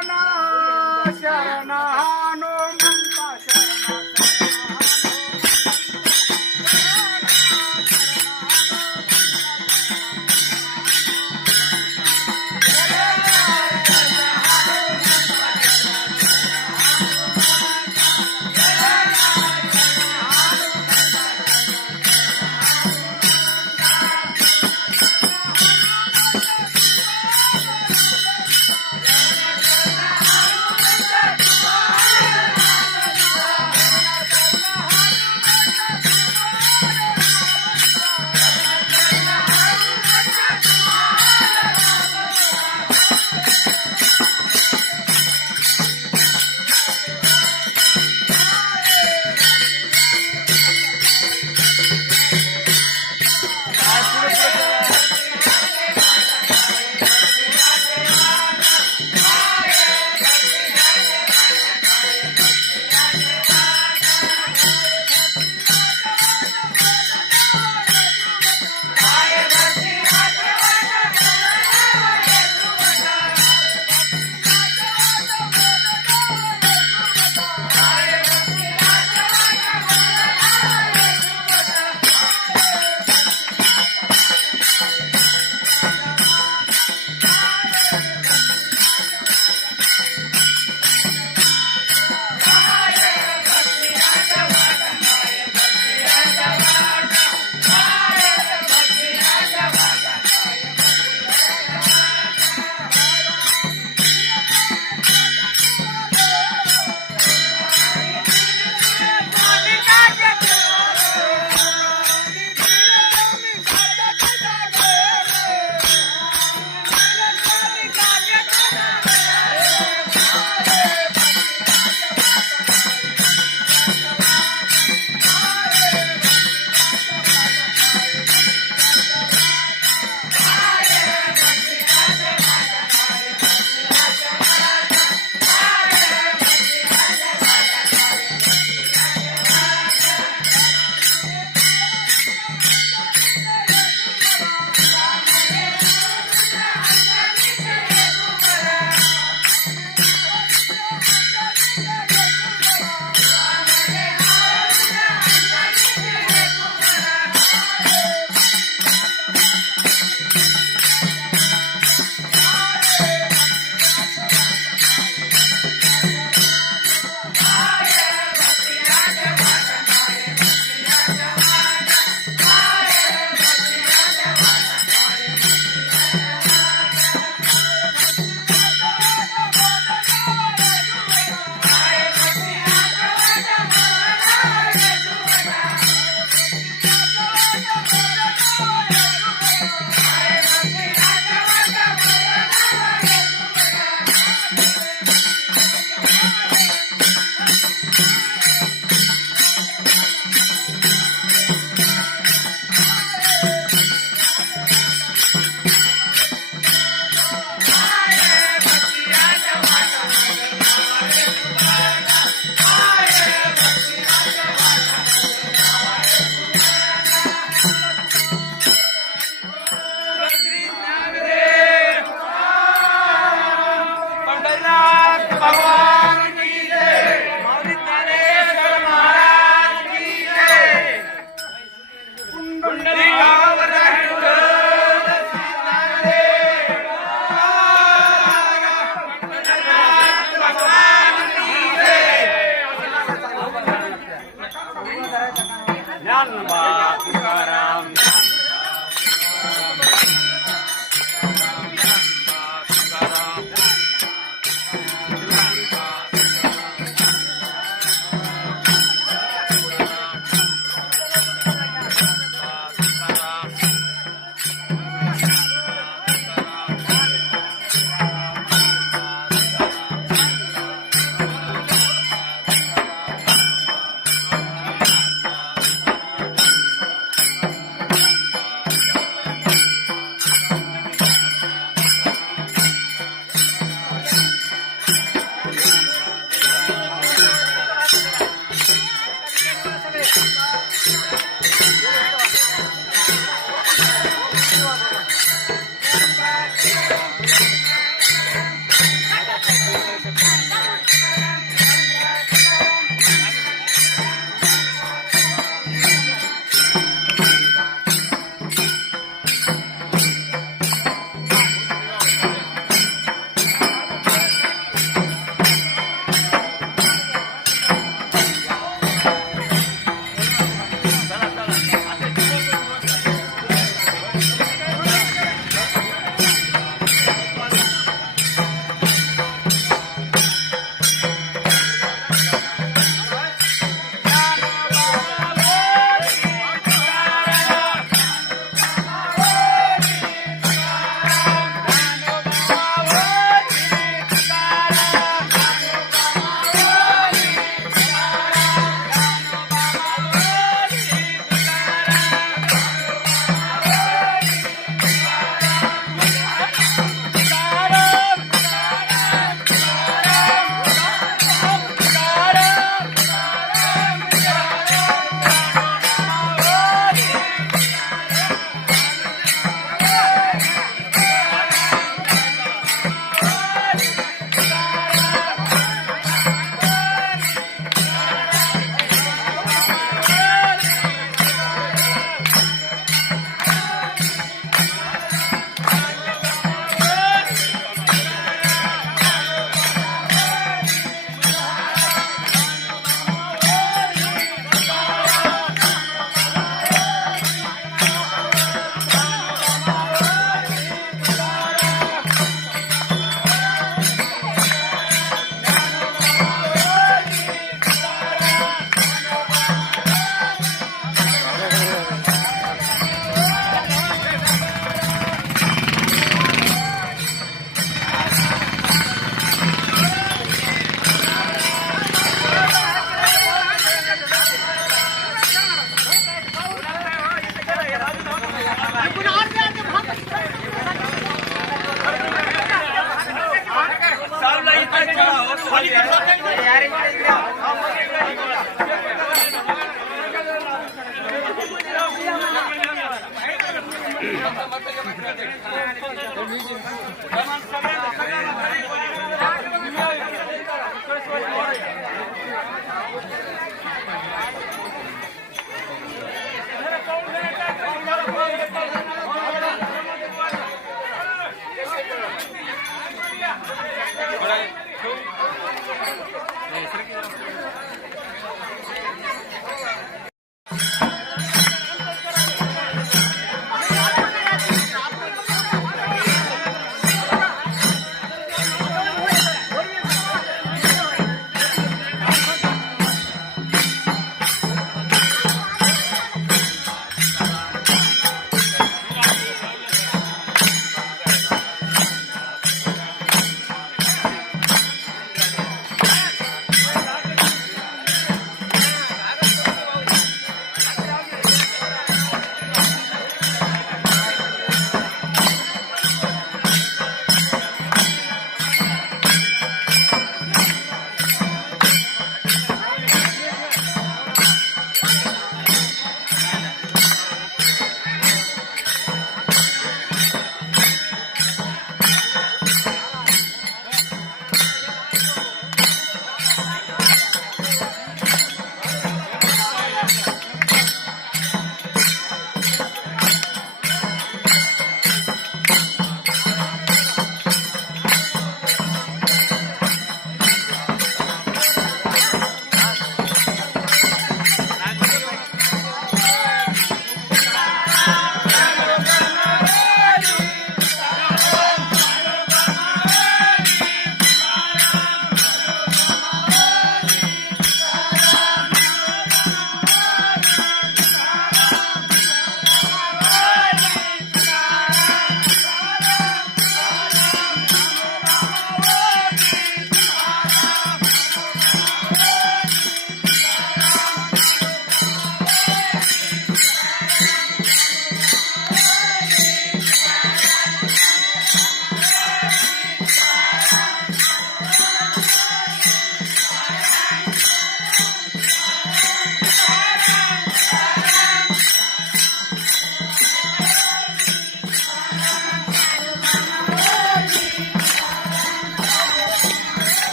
शरण हनुमंता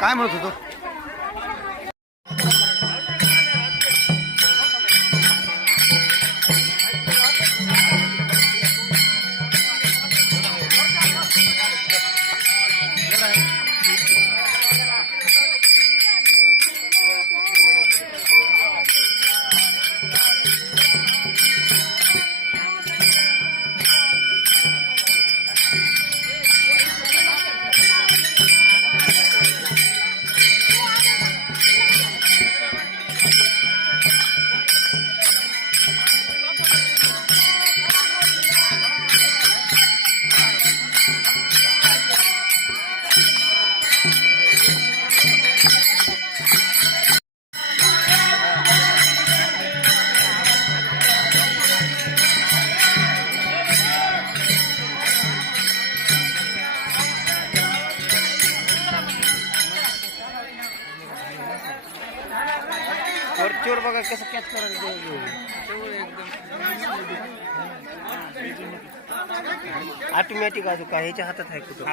काय म्हणत होतो? वरचीवर बघा कसं कॅच करायचं. ऑटोमॅटिक असो का ह्याच्या हातात आहे कुठं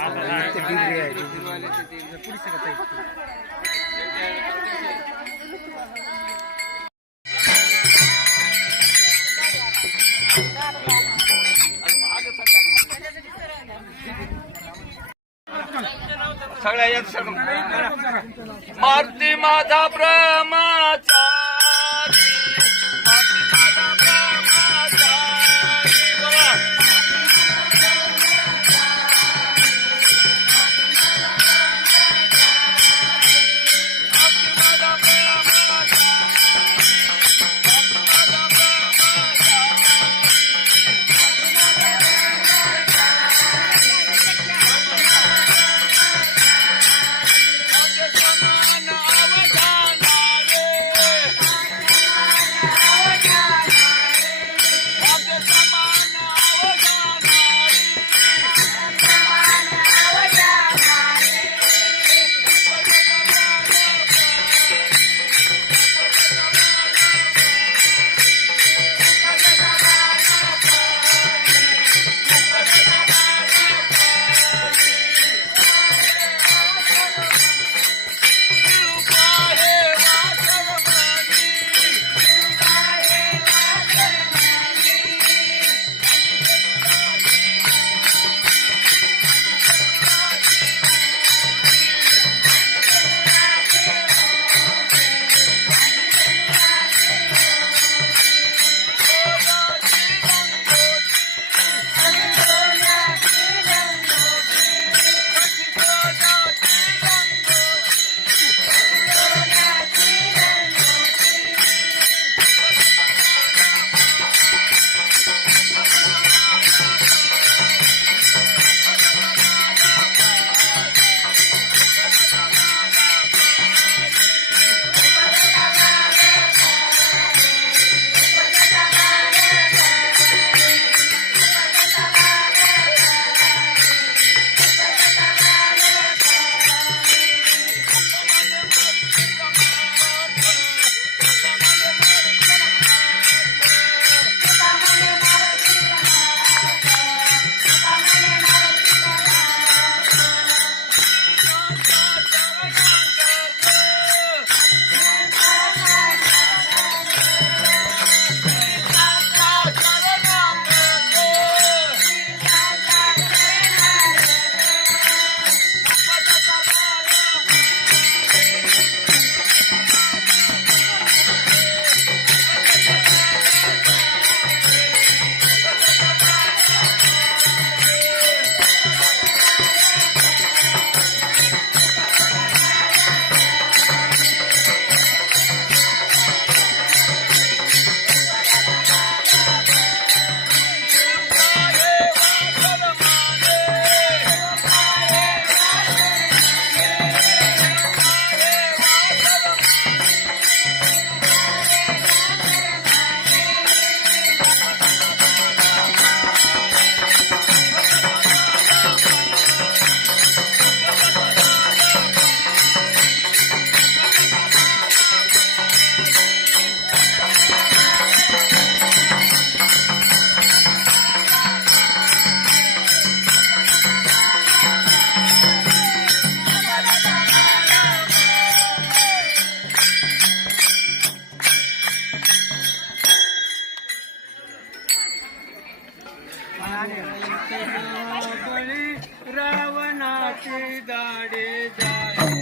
सगळ्या मारुती माझा ब्रह्मचारी बळी रावणाची दाढे जाळे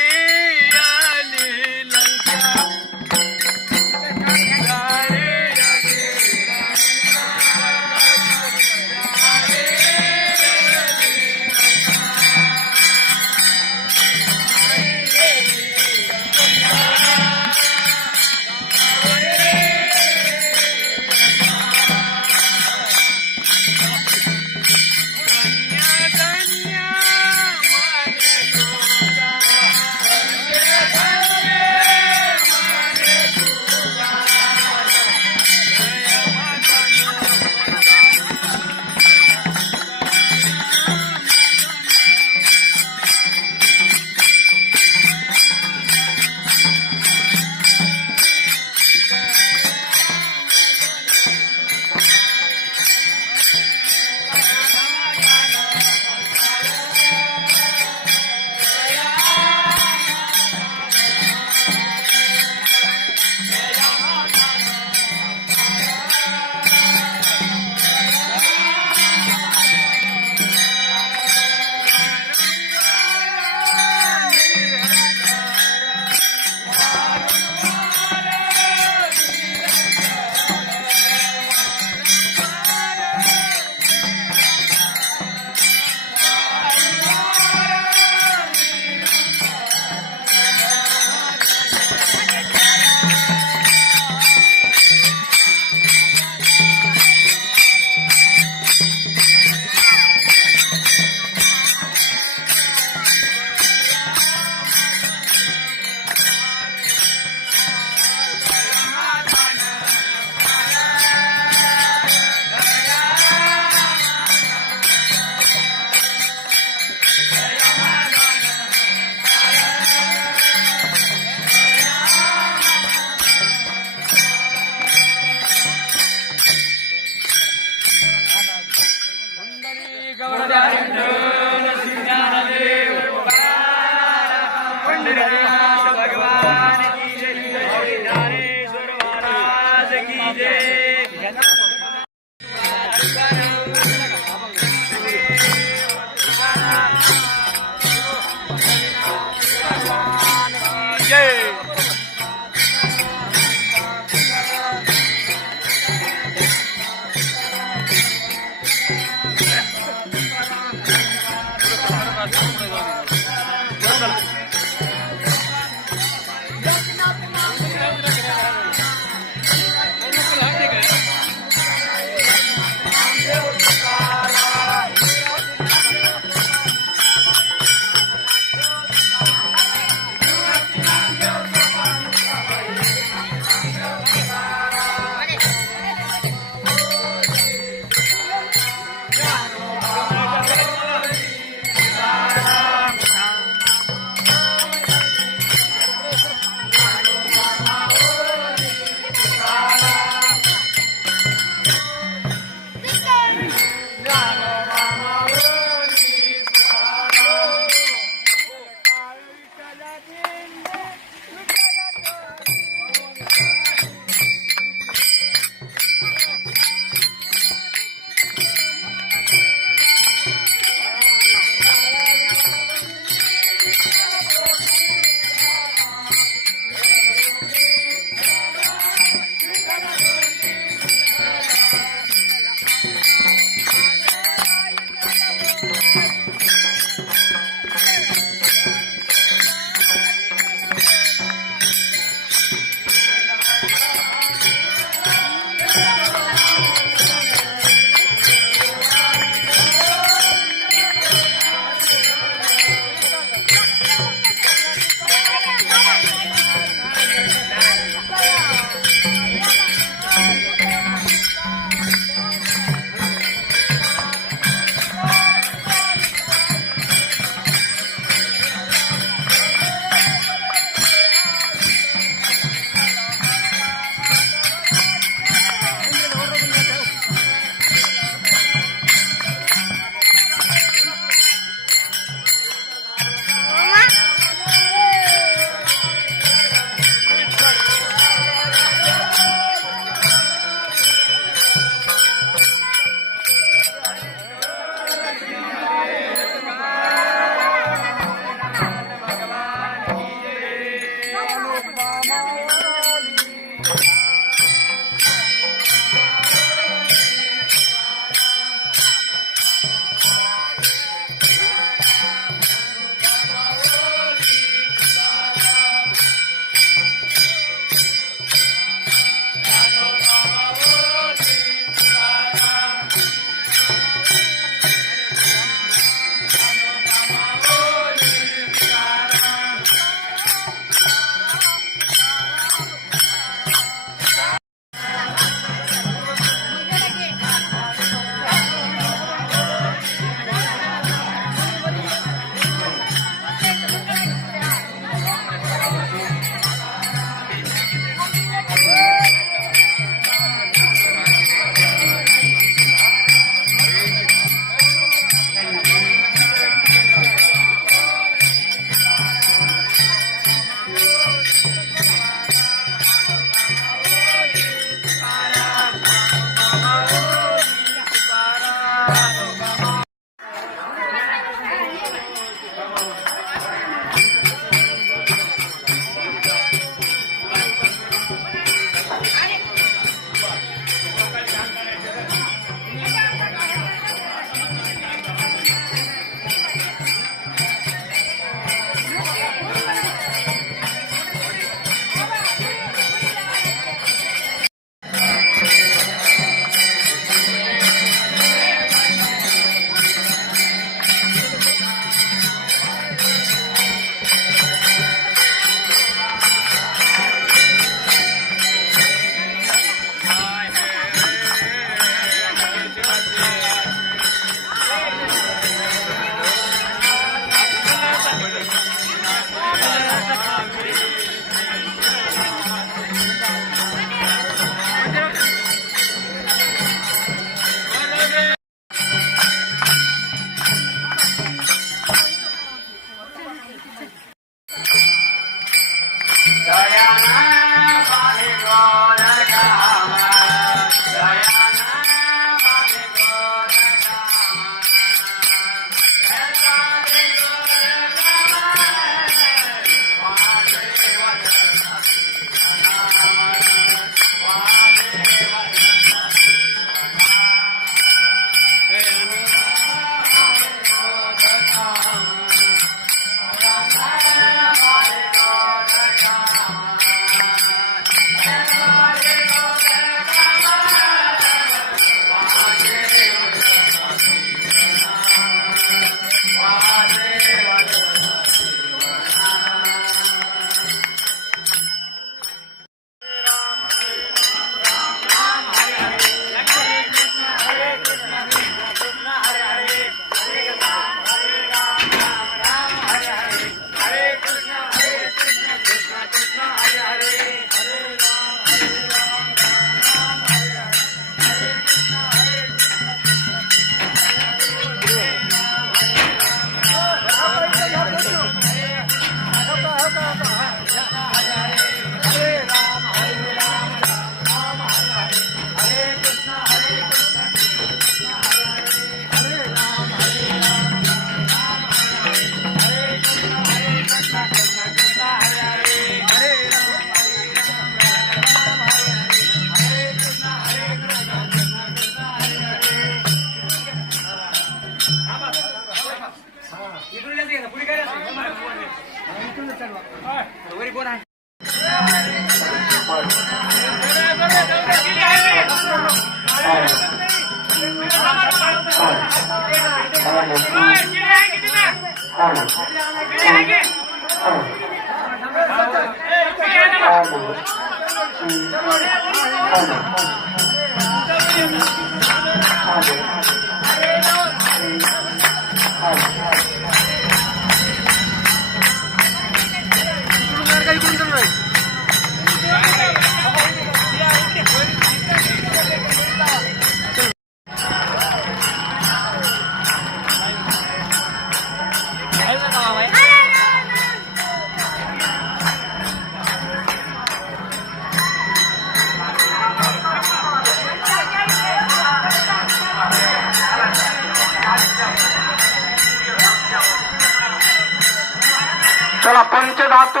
चला पंचधातू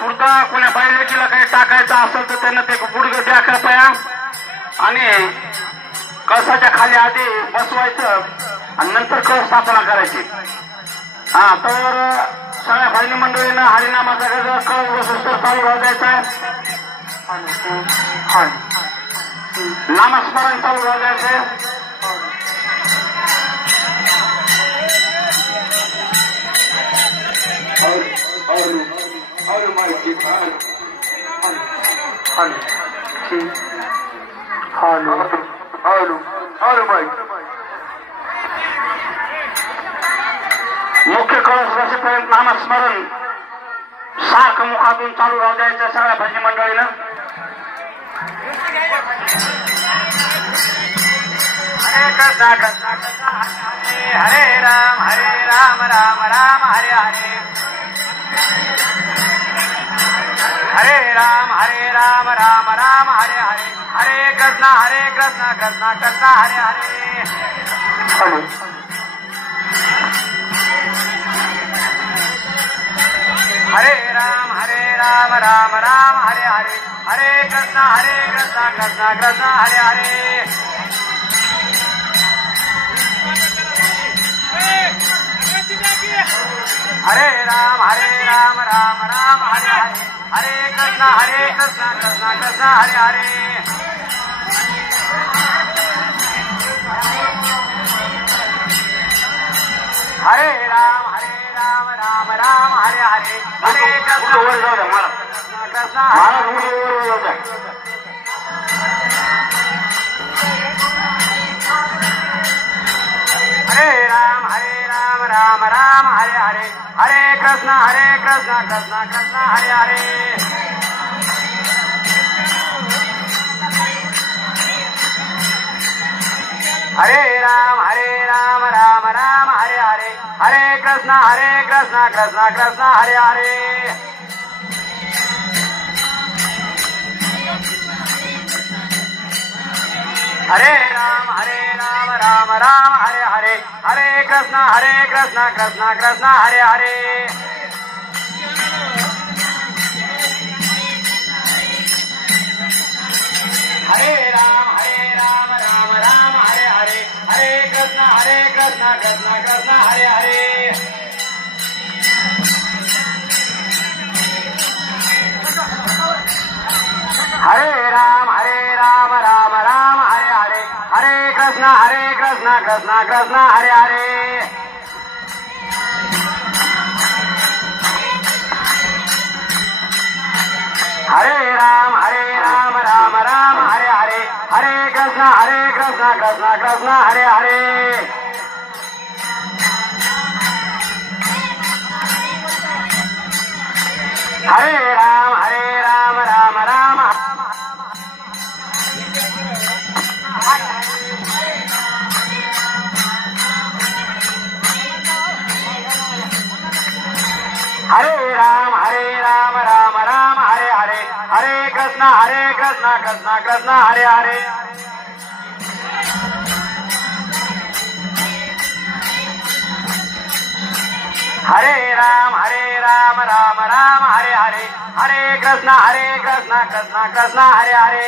पुरता कोण्या बायलेकीला काही टाकायचं असेल तर त्यांना ते गुडघे द्या कृपया आणि कळसाच्या खाली आधी बसवायचं आणि नंतर कळस स्थापना करायची. हा तर सगळ्या बहिणी मंडळीनं हरिनामाचा गजर कळस बसून चालू राहू द्यायचा. नामस्मरण चालू राहू द्यायचं. मुख्य कळस बसेपर्यंत नामस्मरण सारखं मुखातून चालू राहू द्यायचं सगळ्या भजनी मंडळीनं. हरे कृष्णा कृष्णा कृष्णा हरे राम राम राम हरे हरे. हरे राम राम राम हरे हरे. हरे कृष्णा कृष्णा कृष्णा हरे हरे. हरे राम राम राम हरे हरे. हरे कृष्णा कृष्णा कृष्णा हरे हरे. हरे राम राम राम हरे हरे. हरे कृष्णा कृष्णा कृष्णा हरे हरे. हरे राम राम हरे हरे. हरे कृष्णा कृष्णा हरे राम राम हरे हरे. हरे कृष्णा कृष्णा कृष्णा हरे हरे. हरे राम राम हरे हरे. हरे कृष्णा कृष्णा कृष्णा हरे हरे. हरे राम राम हरे हरे. हरे कृष्णा कृष्णा कृष्णा हरे हरे. हरे राम राम हरे हरे. हरे कृष्णा कृष्णा कृष्णा हरे हरे. हरे राम राम राम हरे हरे. हरे कृष्णा कृष्णा कृष्णा हरे हरे. हरे राम राम हरे हरे. हरे कृष्णा कृष्णा कृष्णा हरे हरे. हरे राम राम हरे राम राम हरे हरे. हरे कृष्णा कृष्णा कृष्णा हरे हरे. हरे राम राम हरे हरे. हरे कृष्णा कृष्णा कृष्णा हरे हरे.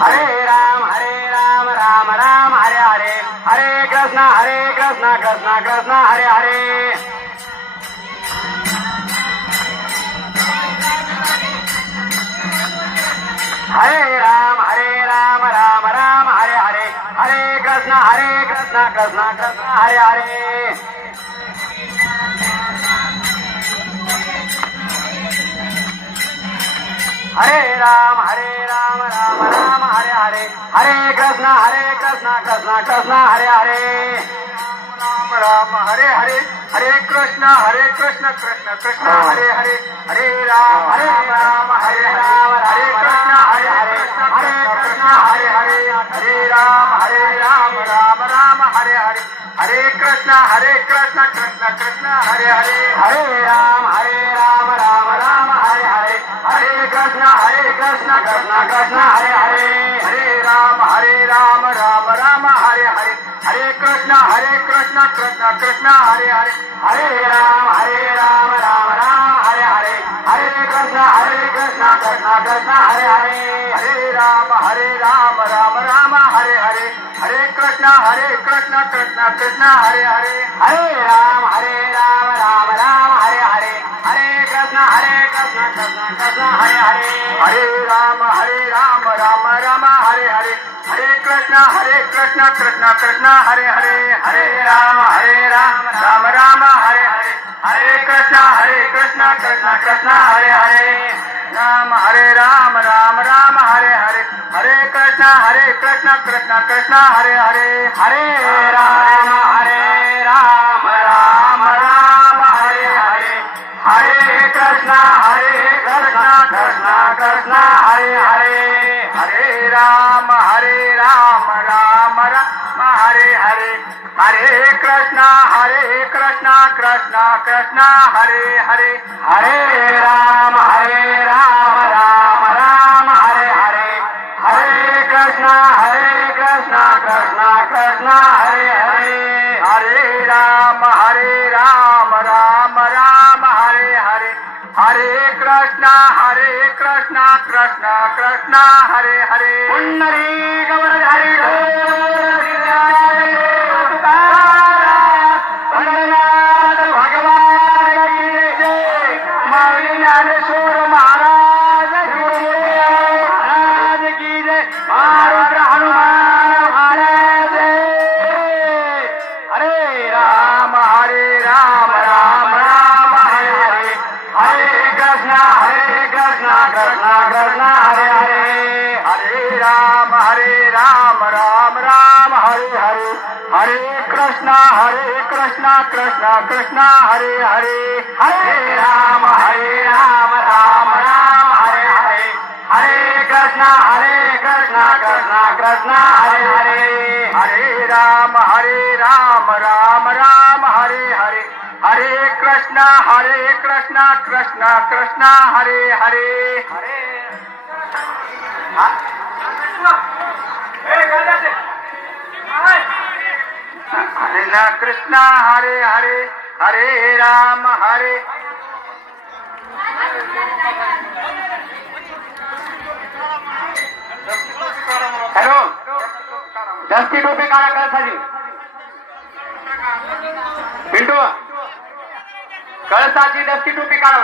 हरे राम राम हरे हरे. हरे कृष्णा कृष्णा कृष्णा हरे हरे. हरे राम राम राम कृष्ण कृष्ण कृष्ण हरे हरे हरे राम राम राम हरे हरे हरे कृष्ण कृष्ण कृष्ण हरे हरे राम राम हरे हरे हरे कृष्ण कृष्ण कृष्ण हरे हरे हरे राम हरे राम हरे कृष्ण हरे कृष्ण हरे हरे हरे राम राम हरे हरे हरे कृष्ण कृष्ण कृष्ण हरे हरे हरे राम राम हरे हरे हरे कृष्ण कृष्ण कृष्ण हरे हरे हरे राम राम हरे हरे हरे कृष्ण कृष्ण कृष्ण हरे हरे हरे राम राम हरे हरे हरे कृष्ण कृष्ण कृष्ण हरे हरे हरे राम राम हरे हरे हरे कृष्ण कृष्ण कृष्ण हरे हरे हरे राम राम हरे हरे हरे कृष्ण कृष्ण कृष्ण हरे हरे हरे राम राम हरे हरे हरे कृष्ण कृष्ण कृष्ण हरे हरे हरे राम राम हरे हरे हरे कृष्ण कृष्ण कृष्ण हरे हरे राम राम हरे हरे हरे कृष्ण कृष्ण कृष्ण हरे हरे हरे राम राम हरे हरे हरे कृष्ण कृष्ण कृष्ण हरे हरे हरे राम राम हरे हरे हरे कृष्ण कृष्ण कृष्ण हरे हरे हरे राम राम हरे हरे हरे कृष्ण कृष्ण कृष्ण हरे हरे हरे राम राम हरे हरे हरे कृष्ण कृष्ण कृष्ण हरे हरे पुंडरीक वरधारी भगवान की जय माऊली ज्ञानेश्वर महाराज की जय मारुद्र हनुमान महाराज हरे राम राम हरे हरे हरे कृष्ण कृष्ण कृष्ण हरे हरे हरे राम राम हरे हरे हरे कृष्ण कृष्ण कृष्ण हरे हरे हरे राम राम हरे हरे हरे कृष्ण कृष्ण कृष्ण हरे हरे हरे राम राम हरे हरे हरे कृष्ण कृष्ण कृष्ण हरे हरे हरे हरे कृष्ण हरे हरे हरे राम हरे हॅलो दस्ती टोपी काढा कळसाची पिंटू कळसाची दस्ती टोपी काढा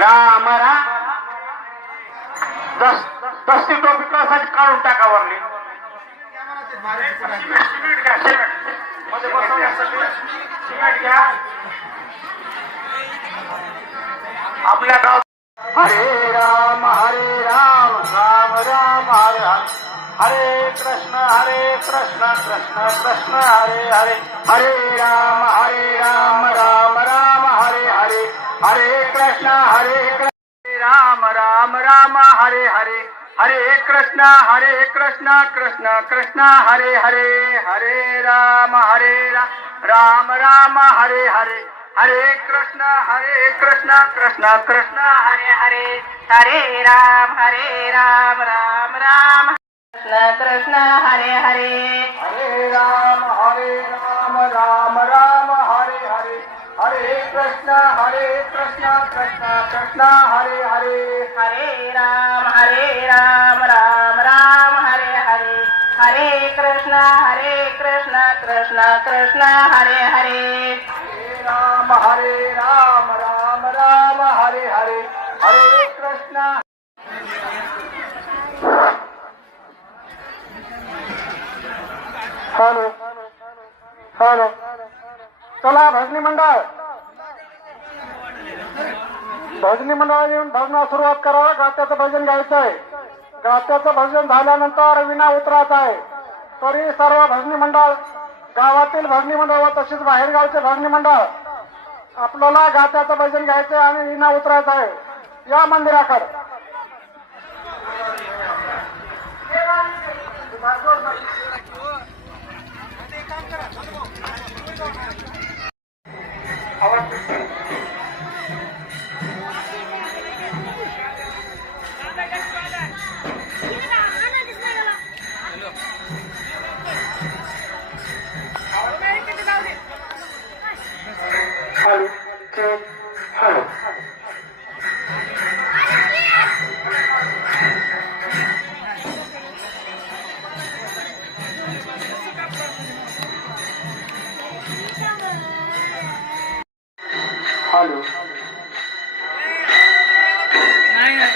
राम दस्ती टोपी कळसाची काढून टाका वरली आपल्या गाव हरे राम राम हरे हरे हरे कृष्ण कृष्ण कृष्ण हरे हरे हरे राम राम हरे हरे हरे कृष्ण राम हरे हरे हरे कृष्ण कृष्ण कृष्ण हरे हरे हरे राम राम हरे हरे हरे कृष्ण कृष्ण कृष्ण हरे हरे हरे राम राम कृष्ण कृष्ण हरे हरे हरे राम राम हरे हरे हरे कृष्ण कृष्ण कृष्ण हरे हरे हरे राम राम हरे हरे हरे कृष्ण कृष्ण कृष्ण हरे हरे राम राम हरे हरे हरे कृष्ण हॅलो हॅलो चला भजनी मंडळ येऊन भजनास सुरुवात करावं. गात्याचं भजन घ्यायचं आहे. गात्याचं भजन झाल्यानंतर विना उतरायचा आहे. तरी सर्व भजनी मंडळ, गावातील भजनी मंडळ व तसेच बाहेरगावचे भजनी मंडळ आपल्याला गात्याचं भजन घ्यायचं आणि विना उतरायचं आहे. या मंदिराकडे. हॅलो चेक हॅलो हॅलो नाही नाही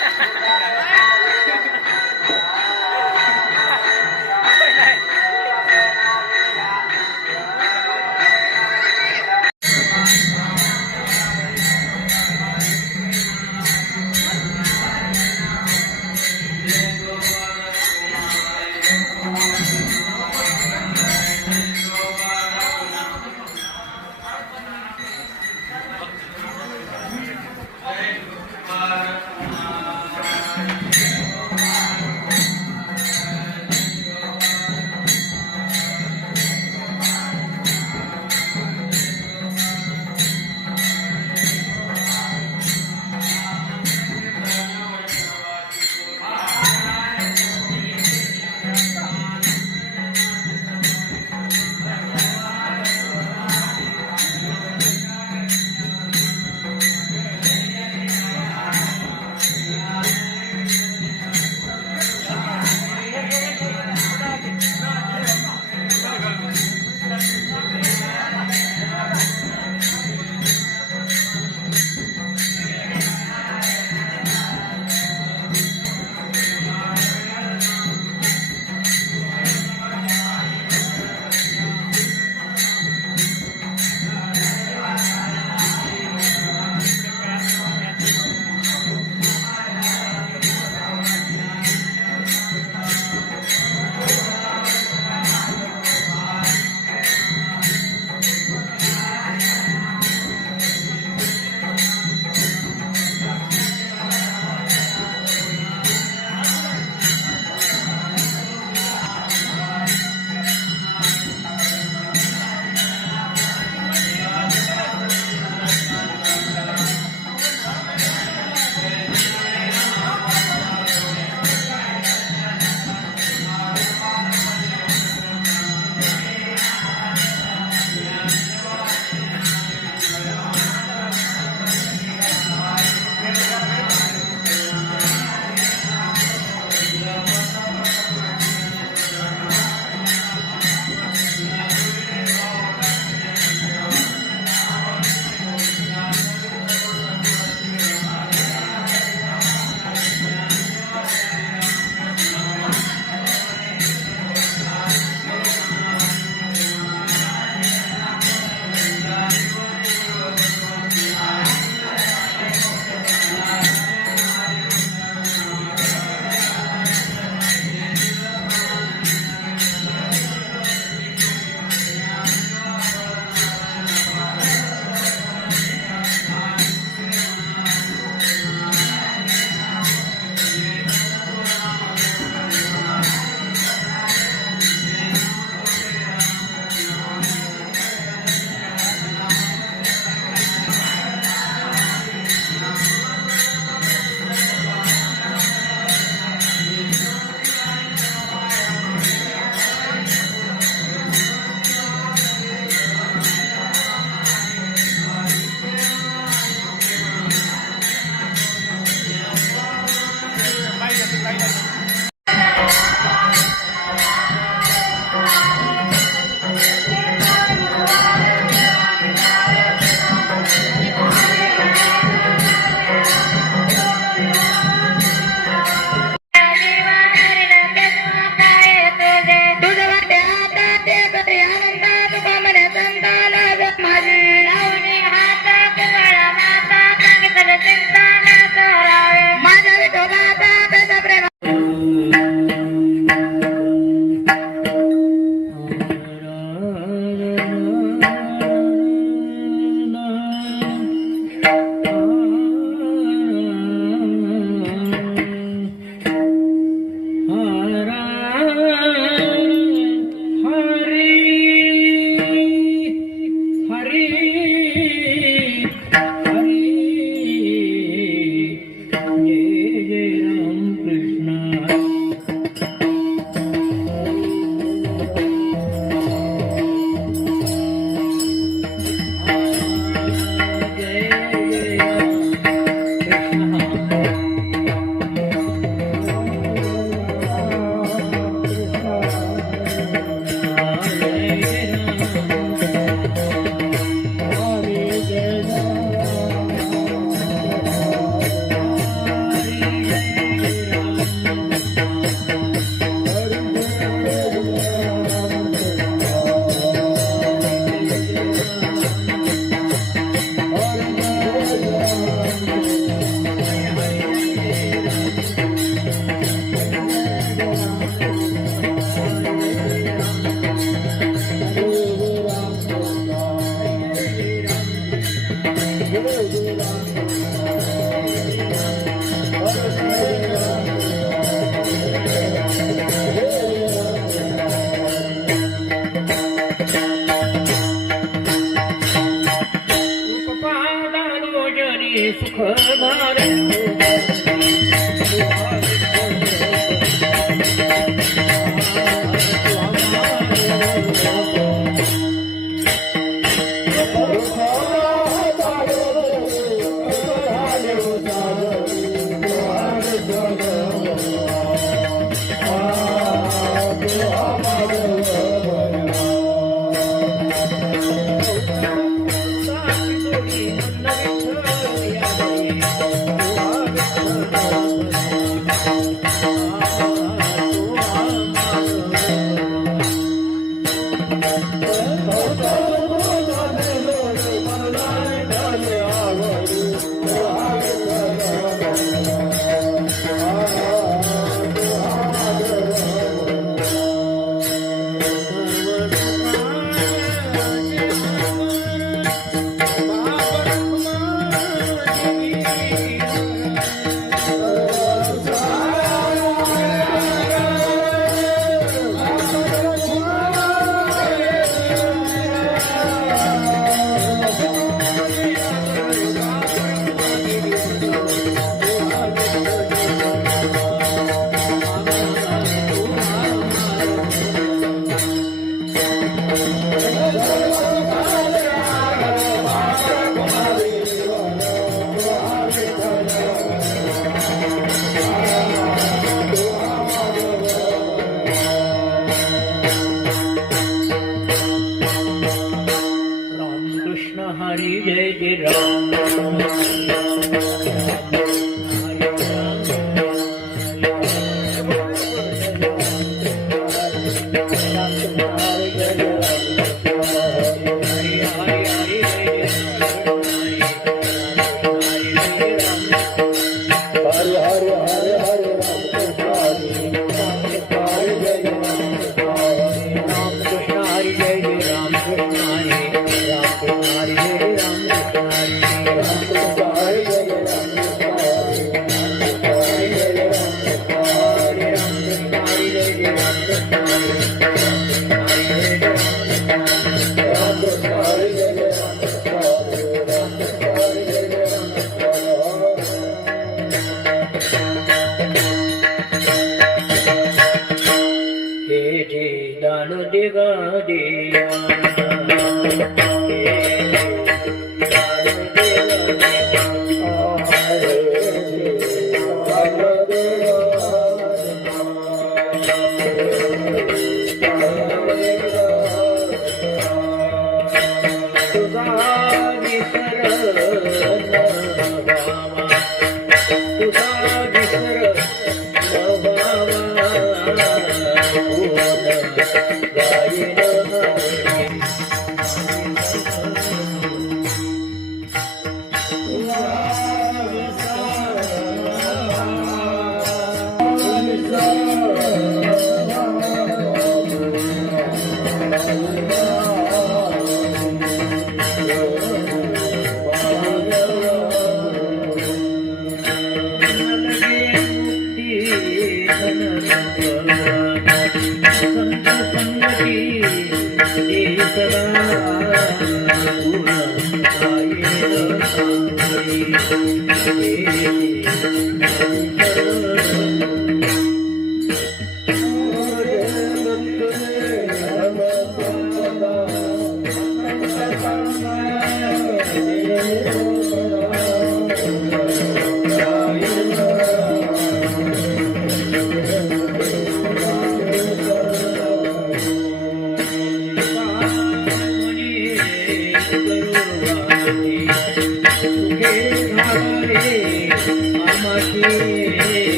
सुखे झाले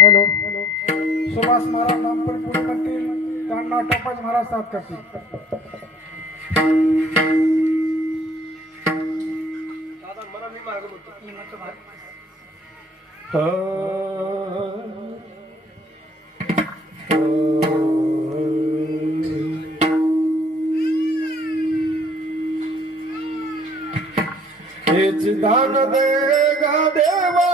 हॅलो सुभाष महाराज नामपरी पुढे म्हणतील त्यांना टोपाज महाराज साथ करतील. हेच दान दे गा देवा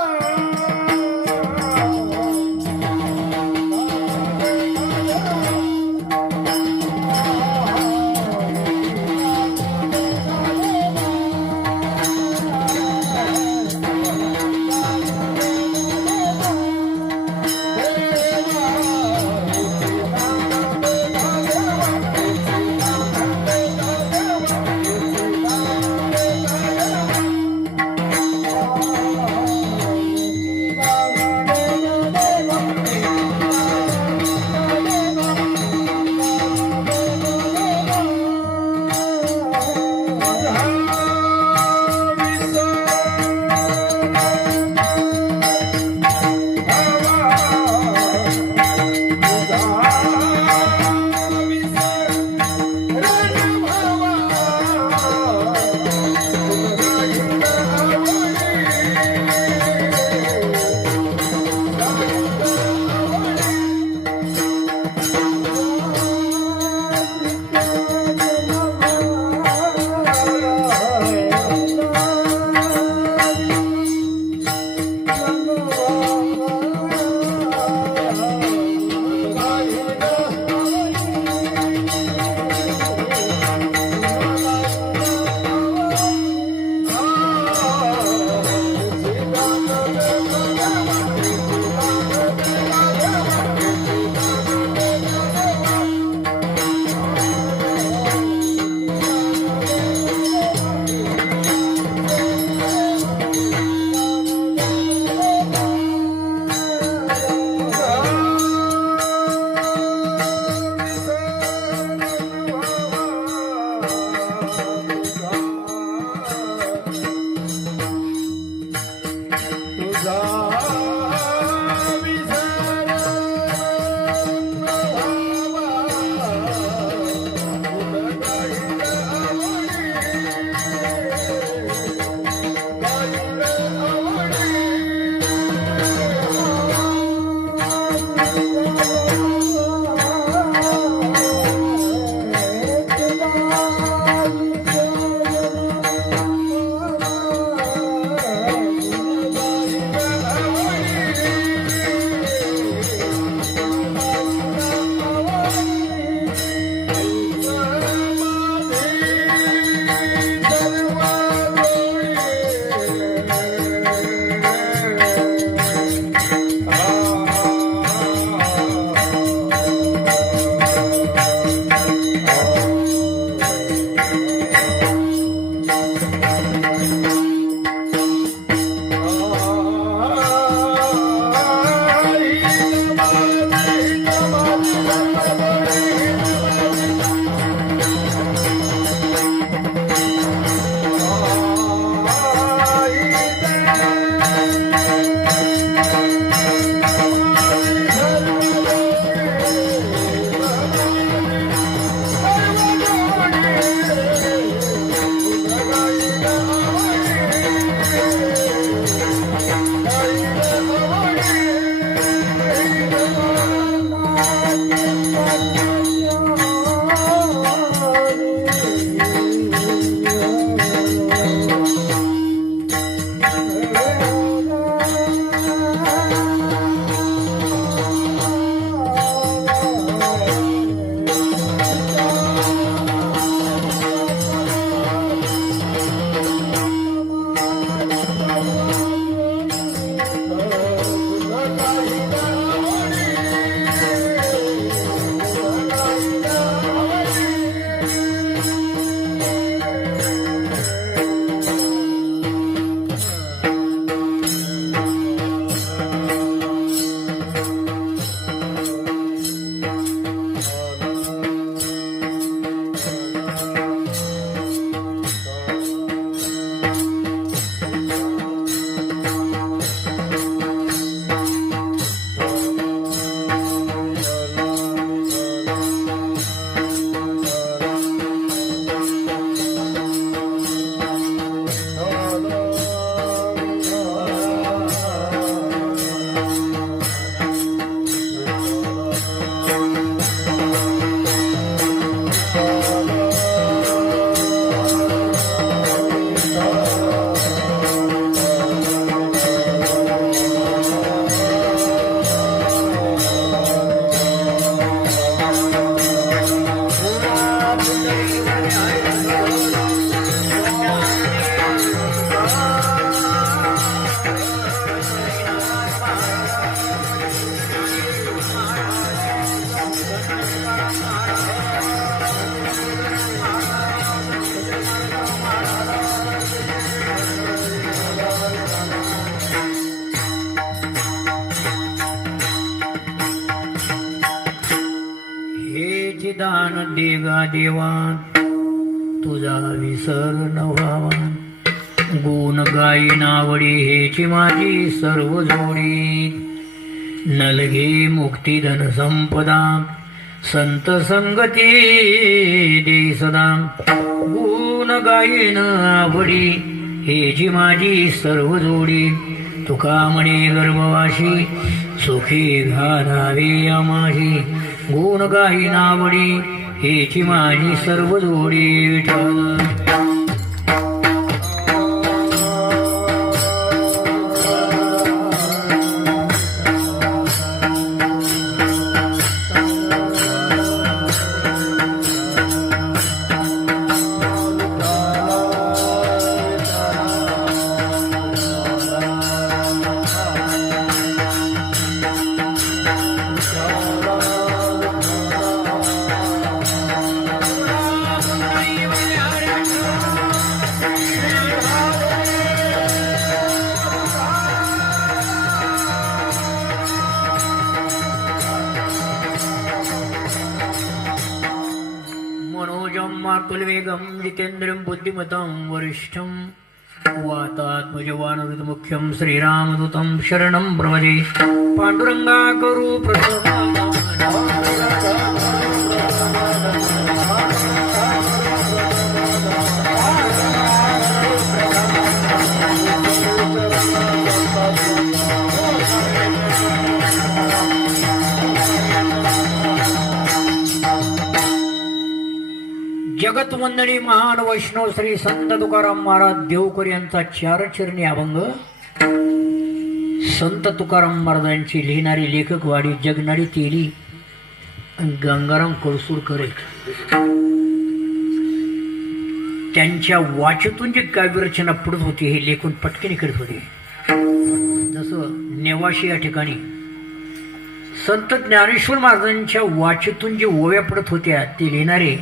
चिदान देगा देवा तुझा विसर न व्हावा गुण गाई नावडी हेची माझी सर्व जोडी नलगे मुक्ती धन संपदा संत संगती दे सदा गुण गायन आवडी हेची माझी सर्व जोडी तुका म्हणे गर्भवाशी सुखी घालावे आमाशी गुण गायन आवडी हेची माझी सर्व जोडी विठ्ठल कुलवेगं जितेन्द्रियं बुद्धिमतां वरिष्ठं वातात्मजवानमुख्यं श्रीरामदूतं शरणं प्रवदे पाण्डुरङ्गाकरु प्रथमं जगत वंदनी महान वैष्णव श्री संत तुकाराम महाराज देवकर यांचा चारचरणी अभंग संत तुकाराम महाराजांची लिहिणारी लेखक वाडी जगणारी तेली गंगाराम कळसूरकर त्यांच्या वाचेतून जी काव्यरचना पडत होती हे लेखून पटकन करत होते. जसं नेवाशी या ठिकाणी संत ज्ञानेश्वर महाराजांच्या वाचेतून जे ओव्या पडत होत्या ते लिहिणारे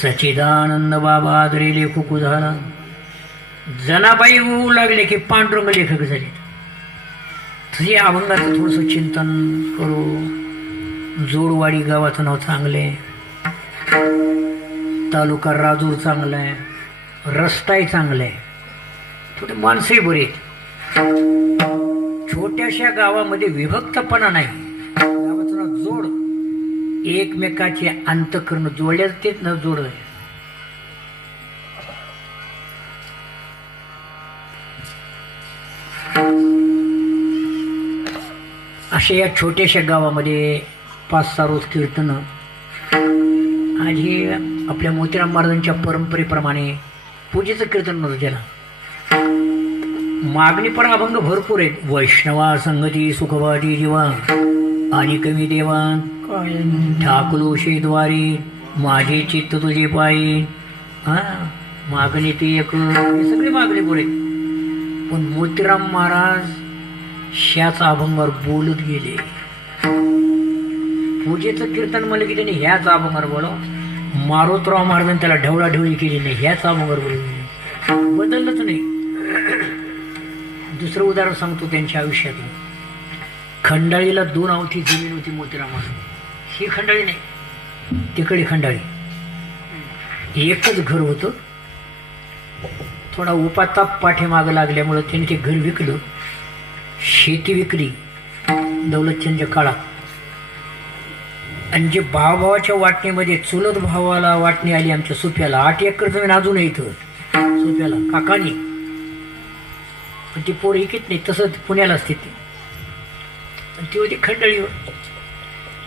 सच्चिदानंद बाबा आदरे लेखक झाला. जनाबाई होऊ लागले की पांडुरंग लेखक झाले. तुझे अभंगाचं थोडंसं चिंतन करू. जोडवाडी गावाचं नाव चांगले, तालुका राजूर चांगला आहे, रस्ताही चांगला आहे, थोडे माणसंही बरे. छोट्याशा गावामध्ये विभक्तपणा नाही. गावाचं नाव जोड, एकमेकाचे अंतःकरण जोडल्या तेच न जोड आहे. अशा या छोट्याशा गावामध्ये 5-6 रोज कीर्तन. आज हे आपल्या मोतीराम महाराजांच्या परंपरेप्रमाणे पूजेचं कीर्तन नव्हतं. त्याला मागणी पण अभंग भरपूर आहेत. वैष्णवा संगती सुखवादी जीवा आणि कमी देवा ठाकलोशे द्वारी माझे चित्त तुझे पायी. मागणी ती एक सगळी मागणी पुरे. पण मोतीराम महाराज ह्याच अभंगावर बोलत गेले. पूजेचं कीर्तन म्हणलं की त्यांनी ह्याच अभंगावर बोलाव. मारुतराव महाराजांनी त्याला ढवळाढवळी केली नाही, ह्याच अभंगावर बोलले, बदललंच नाही. दुसरं उदाहरण सांगतो त्यांच्या आयुष्यातून. खंडाळीला 2 अवठी जमीन होती मोतीराम महाराज. ही खंडाळी नाही, तिकडे खंडाळी. एकच घर होतं. थोडा उपाताप पाठीमागं लागल्यामुळं त्यांनी ते घर विकलं. शेती विकली दौलतचंदच्या काळात. आणि जे भावाच्या वाटणीमध्ये चुलत भावाला वाटणी आली आमच्या सुप्याला. 8 एकर जमीन अजून इथं सुप्याला काकानी. पण ती पोर इकीत नाही, तसंच पुण्याला असते ती. ती होती खंडाळीवर.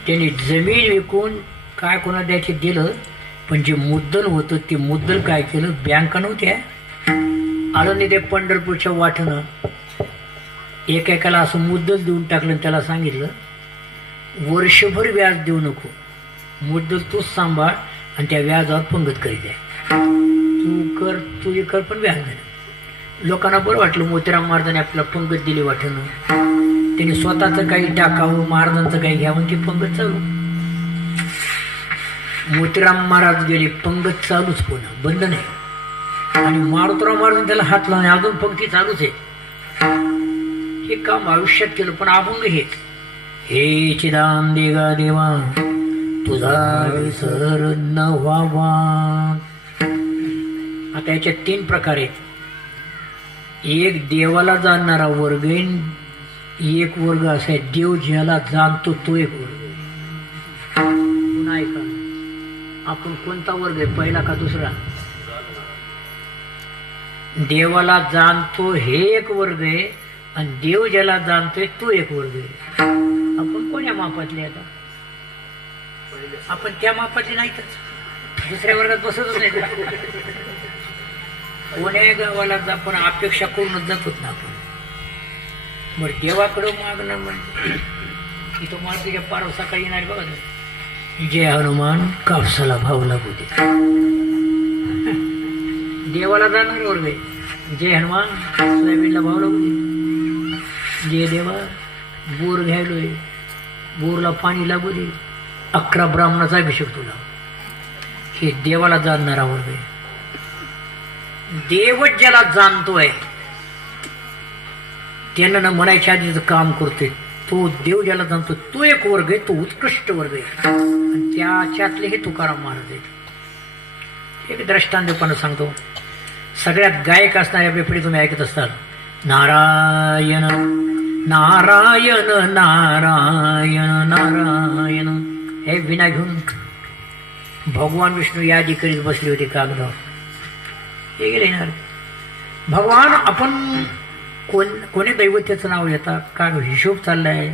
त्याने जमीन विकून काय कोणा द्यायचे दिलं. पण जे मुद्दल होतं ते मुद्दल काय केलं, बँका नव्हत्या, आळंदी ते पंढरपूरच्या वाटणं एकेकाला असं मुद्दल देऊन टाकलं. त्याला सांगितलं वर्षभर व्याज देऊ नको, मुद्दल तूच सांभाळ आणि त्या व्याजावर पंगत करीत आहे. तू कर, तुझी कर, पण व्याज नाही. लोकांना बरं वाटलं. मोतीराम महाराजांनी आपल्याला पंगत दिली वाटणं. त्यांनी स्वतःचं काही टाकावं, महाराजांचं काही घ्यावं, ती पंगत चालू. मोतीराम महाराज गेले, पंगत चालूच, पुन्हा बंद नाही. आणि मारुतराव महाराज त्याला हात लावणे, अजून पंक्ती चालूच आहे. हे काम आयुष्यात केलं. पण अभंग हेच. हे चिदान देगा देवा तुझा विसर न व्हावा. आता याचे 3 प्रकार आहेत. एक देवाला जाणणारा वर्ग आहे, एक वर्ग असा आहे देव ज्याला जाणतो तो एक वर्ग आहे. पुन्हा ऐका, आपण कोणता वर्ग आहे, पहिला का दुसरा? देवाला जाणतो हे एक वर्ग आहे आणि देव ज्याला जाणतोय तो एक वर्ग आहे. आपण कोण्या मापातले? आता आपण त्या मापातले नाहीतच, दुसऱ्या वर्गात बसतच नाही. कोण्या गावाला आपण अपेक्षा करूनच जातोच ना आपण. बरं, देवाकडं मागणं म्हणजे इथं मारुतीच्या पार सकाळी येणार बघा, जय हनुमान कापसाला भाव लागू दे. देवाला जाणार वर्ग आहे, जय हनुमान सोयाबीनला भाव लागू दे. जय देवा बोर घ्यायलोय, बोरला पाणी लागू दे. 11 ब्राह्मणाचा अभिषेक तुला. हे देवाला जाणणारा वर्ग आहे. देवच ज्याला जाणतोय त्यानं न म्हणायच्या आधीच काम करतोय, तो देव ज्याला जाणतो तो एक वर्ग आहे, तो उत्कृष्ट वर्ग आहे. आणि त्याच्यातले हे तुकाराम महाराज आहेत. एक दृष्टांतपणे सांगतो. सगळ्यात गायक असणाऱ्या बेपडी तुम्ही ऐकत असताल, नारायण नारायण नारायण नारायण, हे विना घेऊन भगवान विष्णू यादी करीत बसले होते कागदावर. हे गेले ना भगवान. आपण कोणी दैवतेचं नाव घेता का? हिशोब चाललाय.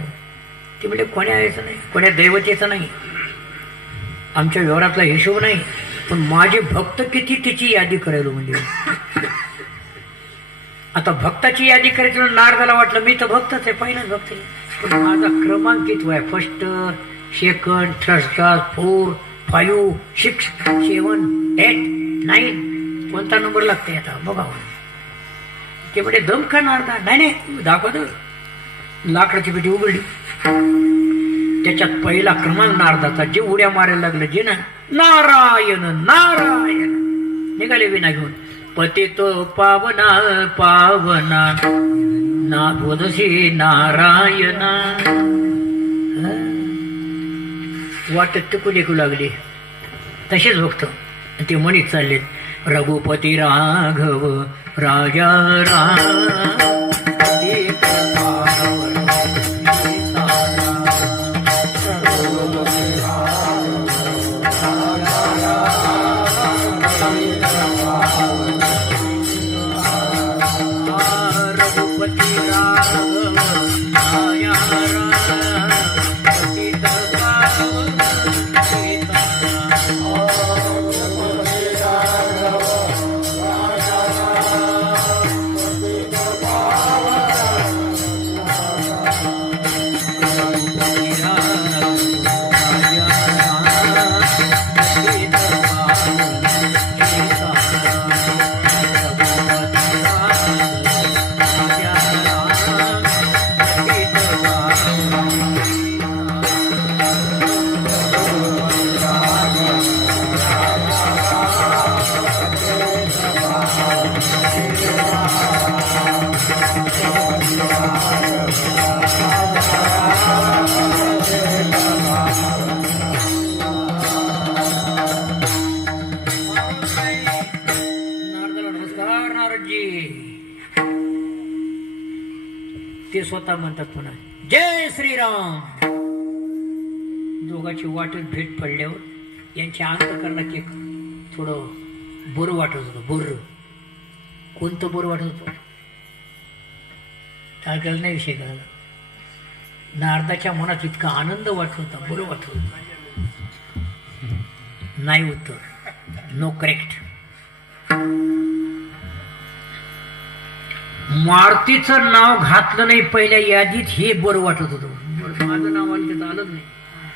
ते म्हणजे कोण्या यायचं नाही, कोण्या दैवतेचं नाही, आमच्या व्यवहारातला हिशोब नाही. पण माझे भक्त किती त्याची यादी करायलो. म्हणजे आता भक्ताची यादी करायची, नारदाला वाटलं मी तर भक्तच आहे, पहिलाच भक्त आहे, पण माझा क्रमांक किती आहे? 1st, 2nd, 3rd, 4, 5, 6, 7, 8, 9, कोणता नंबर लागते आता बघा. ते म्हणजे दम का नारदा? नाही दाखवतो. लाकडाची पेटी उघडली, त्याच्यात पहिला क्रमांक नारदाचा. जे उड्या मारायला लागलं जे ना नारायण नारायण निघाले विना घेऊन. पतित पावना पावना नादवदशी नारायणा. वाटत टिकू लेकू लागली. तसेच भक्त ते म्हणीत चालले, रघुपती राघव राजा राम. ते स्वतः म्हणतात पुन्हा जय श्रीराम. दोघांची वाटेत भेट पडल्यावर यांच्या अंतकरणात एक थोडं बरं वाटत होतं. बरं कोणतं बरं वाटत होतं टाळक्याला नाही विषय कळला. नारदाच्या मनात इतका आनंद वाटत होता, बरं वाटत होतं. नाही उत्तर, नो करेक्ट. मारुतीचं नाव घातलं नाही पहिल्या यादीत, हे बरं वाटत होतं. माझं नाव आलं त्याचं आलंच नाही,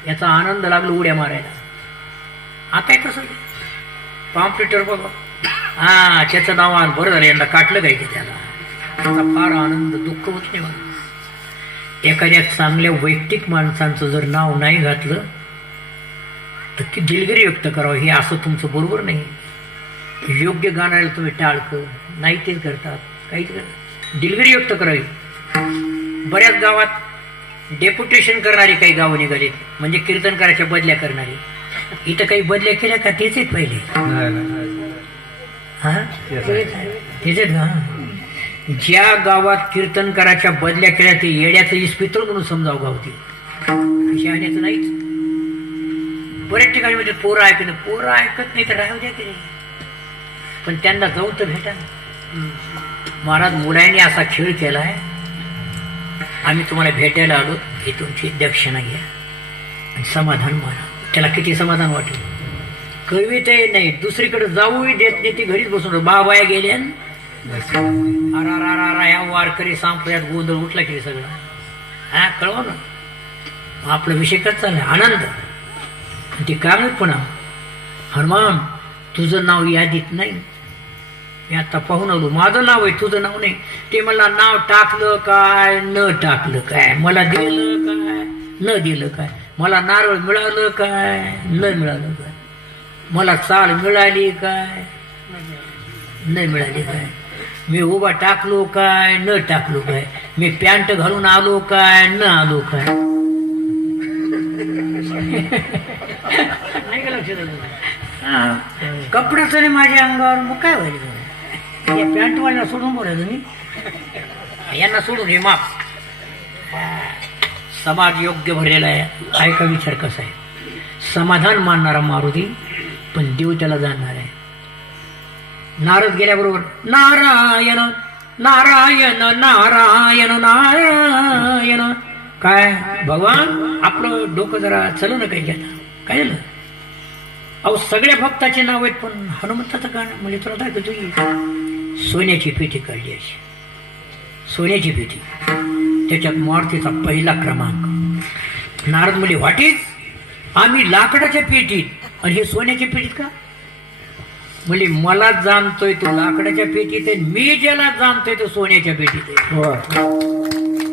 याचा आनंद लागला उड्या मारायला. आता आहे तसं कॉम्प्युटर बघा, हा त्याचं नाव आलं, बरं झालं यांना काटलं काय की त्याला. आता फार आनंद, दुःख होत नाही मला. एखाद्या चांगल्या वैयक्तिक माणसांचं जर नाव नाही घातलं तर ती दिलगिरी व्यक्त करावं, हे असं तुमचं बरोबर नाही. योग्य गाणाऱ्याला तुम्ही टाळकं नाही तेच करतात, काहीच करतात. दिलगिरी व्यक्त करावी. बऱ्याच गावात डेप्युटेशन करणारे काही गाव निघाले, म्हणजे कीर्तन करायच्या बदल्या करणारे. इथं काही बदल्या केल्या का? तेच आहेत पहिले. हा तेच आहेत का? ज्या गावात कीर्तन करायच्या बदल्या केल्या ते येड्याचं इस्पितळ म्हणून समजावं गावती, शहाण्याचं नाहीच. बऱ्याच ठिकाणी म्हणजे पोरं ऐकत नाही तर राहू द्या की, पण त्यांना जाऊन तर भेटा. महाराज मुलांनी असा खेळ केलाय, आम्ही तुम्हाला भेटायला आलो, ही तुमची दक्षिणा घ्या आणि समाधान माना. त्याला किती समाधान वाटेल. कविते नाही, दुसरीकडे जाऊही देत नाही, ती घरीच बसून बाबाया गेल्या. ह्या वारकरी सांप्रदायात गोंधळ उठला की सगळं. हा कळवा ना, आपला विषय कसं चाललाय, आनंद. ती कागदपणा, हनुमान तुझं नाव यादीत नाही, मी आता पाहून आलो, माझं नाव आहे तुझं नाव नाही. ते मला नाव टाकलं काय न टाकलं काय, मला दिलं काय न दिलं काय, मला नारळ मिळालं काय न मिळालं काय, मला चाल मिळाली काय न मिळाली काय, मी उभा टाकलो काय न टाकलो काय, मी पॅन्ट घालून आलो काय न आलो काय. नाही का लक्षात आलं? कपड्याच नाही माझ्या अंगावर, मग काय व्हायचं? या पॅन्टवाल्याला सोडून बोलायचं मी, यांना सोडून हे माप. समाज योग्य भरलेला आहे. ऐका विचार कसा आहे. समाधान मानणारा मारुती, पण देव त्याला जाणणार आहे. नारद गेल्याबरोबर नारायण नारायण नारायण नारायण. काय भगवान आपलं डोकं जरा चल ना काही घ्या. काय झालं? अहो सगळ्या भक्ताचे नाव आहेत, पण हनुमंताचं का म्हणजे तुला काय तुझी सोन्याची पेटी काढली अशी, सोन्याची पेटी, त्याच्यात मारुतीचा पहिला क्रमांक. नारद म्हणजे वाटेच आम्ही लाकडाच्या पेटीत आणि हे सोन्याच्या पेटीत का? म्हणजे मला जाणतोय तो लाकडाच्या पेटीत आहे, मी ज्याला जाणतोय तो सोन्याच्या पेटीत आहे.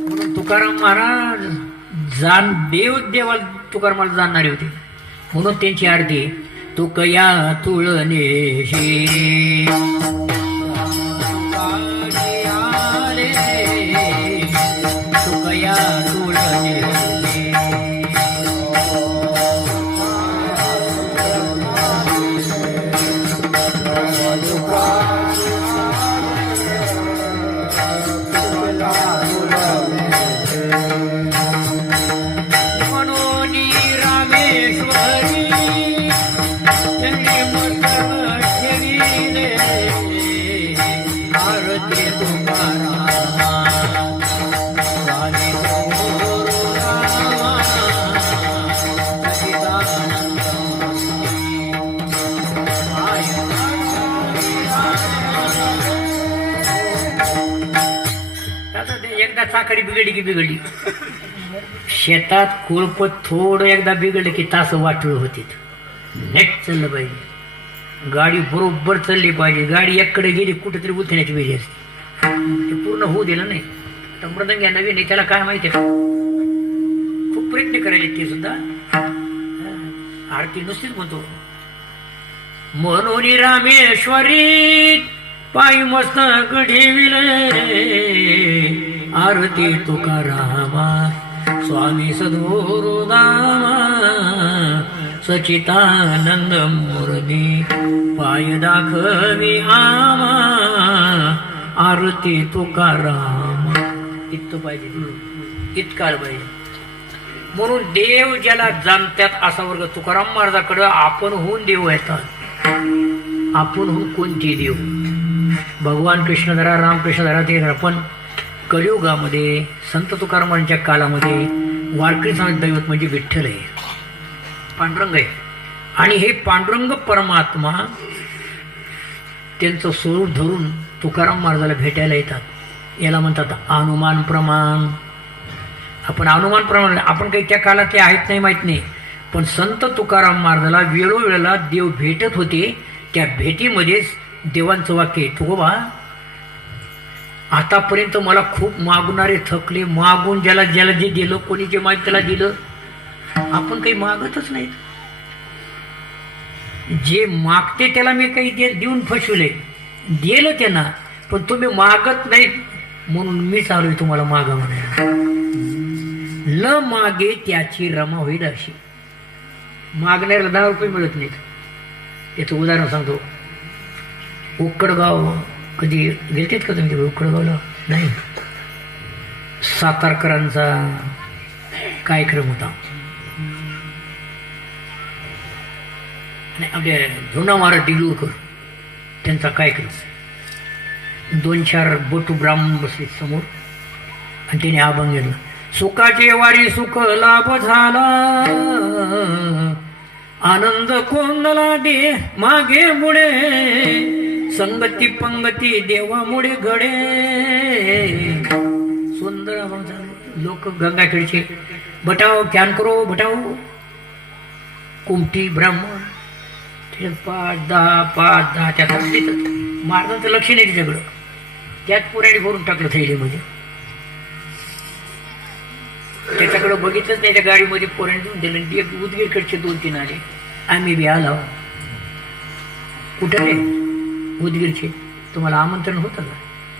म्हणून तुकाराम महाराज देव देवाला तुकारामाला जाणणारे होते, म्हणून त्यांची आरती तुकया तुळनेशी तुकया तुळनेशी. मनोनी रामेश्वरी आरती एकदा साखरी बिघडली की बिघडली. शेतात कोळपत थोडं एकदा बिघडलं की तास वाटळ होती. नेट चाललं पाहिजे, गाडी बरोबर चालली पाहिजे. गाडी एककडे गेली कुठेतरी उलथण्याची वेळी असते, ते पूर्ण होऊ दिलं नाही. तर मृदंग या नवीन आहे, त्याला काय माहिती आहे, खूप प्रयत्न करायचे ते सुद्धा. आरती नुसतीच म्हणतो मनोनी रामेश्वरी पायी मस्तक ठेविले आरती तुकारामा स्वामी सद्गुरुदामा सचितानंद मूर्ती पाय दाखवी आमा आरती तुकाराम. इतकं पाहिजे, इतकाल पाहिजे. म्हणून देव ज्याला जाणतात असा वर्ग तुकाराम महाराजाकडं आपण होऊन देव येतात. आपण होऊन कोणते देव? भगवान कृष्णधरा रामकृष्णधरा ते धरा. पण कलियुगामध्ये संत तुकारामांच्या काळामध्ये वारकरी समाज दैवत म्हणजे विठ्ठल आहे, पांडुरंग आहे. आणि हे पांडुरंग परमात्मा त्यांचं स्वरूप धरून तुकाराम महाराजाला भेटायला येतात. याला म्हणतात अनुमान प्रमाण. आपण अनुमान प्रमाण, आपण काही त्या काळात ते आहेत नाही माहीत नाही, पण संत तुकाराम महाराजाला वेळोवेळेला देव भेटत होते. त्या भेटीमध्येच देवांचं वाक्य तुकोबा आतापर्यंत मला खूप मागणारे थकले, मागून ज्याला ज्याला जे दिलं, कोणी जे माहिती त्याला दिलं. आपण काही मागतच नाही. जे मागते त्याला मी काही देऊन फसवले, दिलं त्यांना, पण तुम्ही मागत नाही म्हणून मी चालू आहे तुम्हाला मागा म्हणायला. न मागे त्याची रमा होईल अशी. मागण्याला 10 रुपये मिळत नाहीत. याचं उदाहरण सांगतो. उक्कडगाव कधी गेलतेत का तुम्ही उक्कडगावला? नाही. सातारकरांचा कार्यक्रम होता आणि आपल्या जुना महाराज डिगलूरकर त्यांचा कार्यक्रम. 2-4 बटू ब्राह्मण बसले समोर आणि त्याने अभंग घेतला. सुखाचे वारी सुख लाभ झाला, आनंद कोंदला दे मागे मुळे, संगती पंगती देवामुळे घडे. सुंदर अभंग झाला. लोक गंगाखेडचे बटाव क्यान करो बटाव, कुमटी ब्राह्मण 5-10 त्या मारतांचं लक्ष नाही तिच्याकडं. त्यात पुराणी भरून टाकलं थैलीमध्ये. त्याच्याकडं बघितलंच नाही. त्या गाडीमध्ये पोरांनी देऊन दिलं. एक उदगीरकडचे 2-3 आले. आम्ही बी आलो. कुठं रे? उदगीरचे. तुम्हाला आमंत्रण होतं का?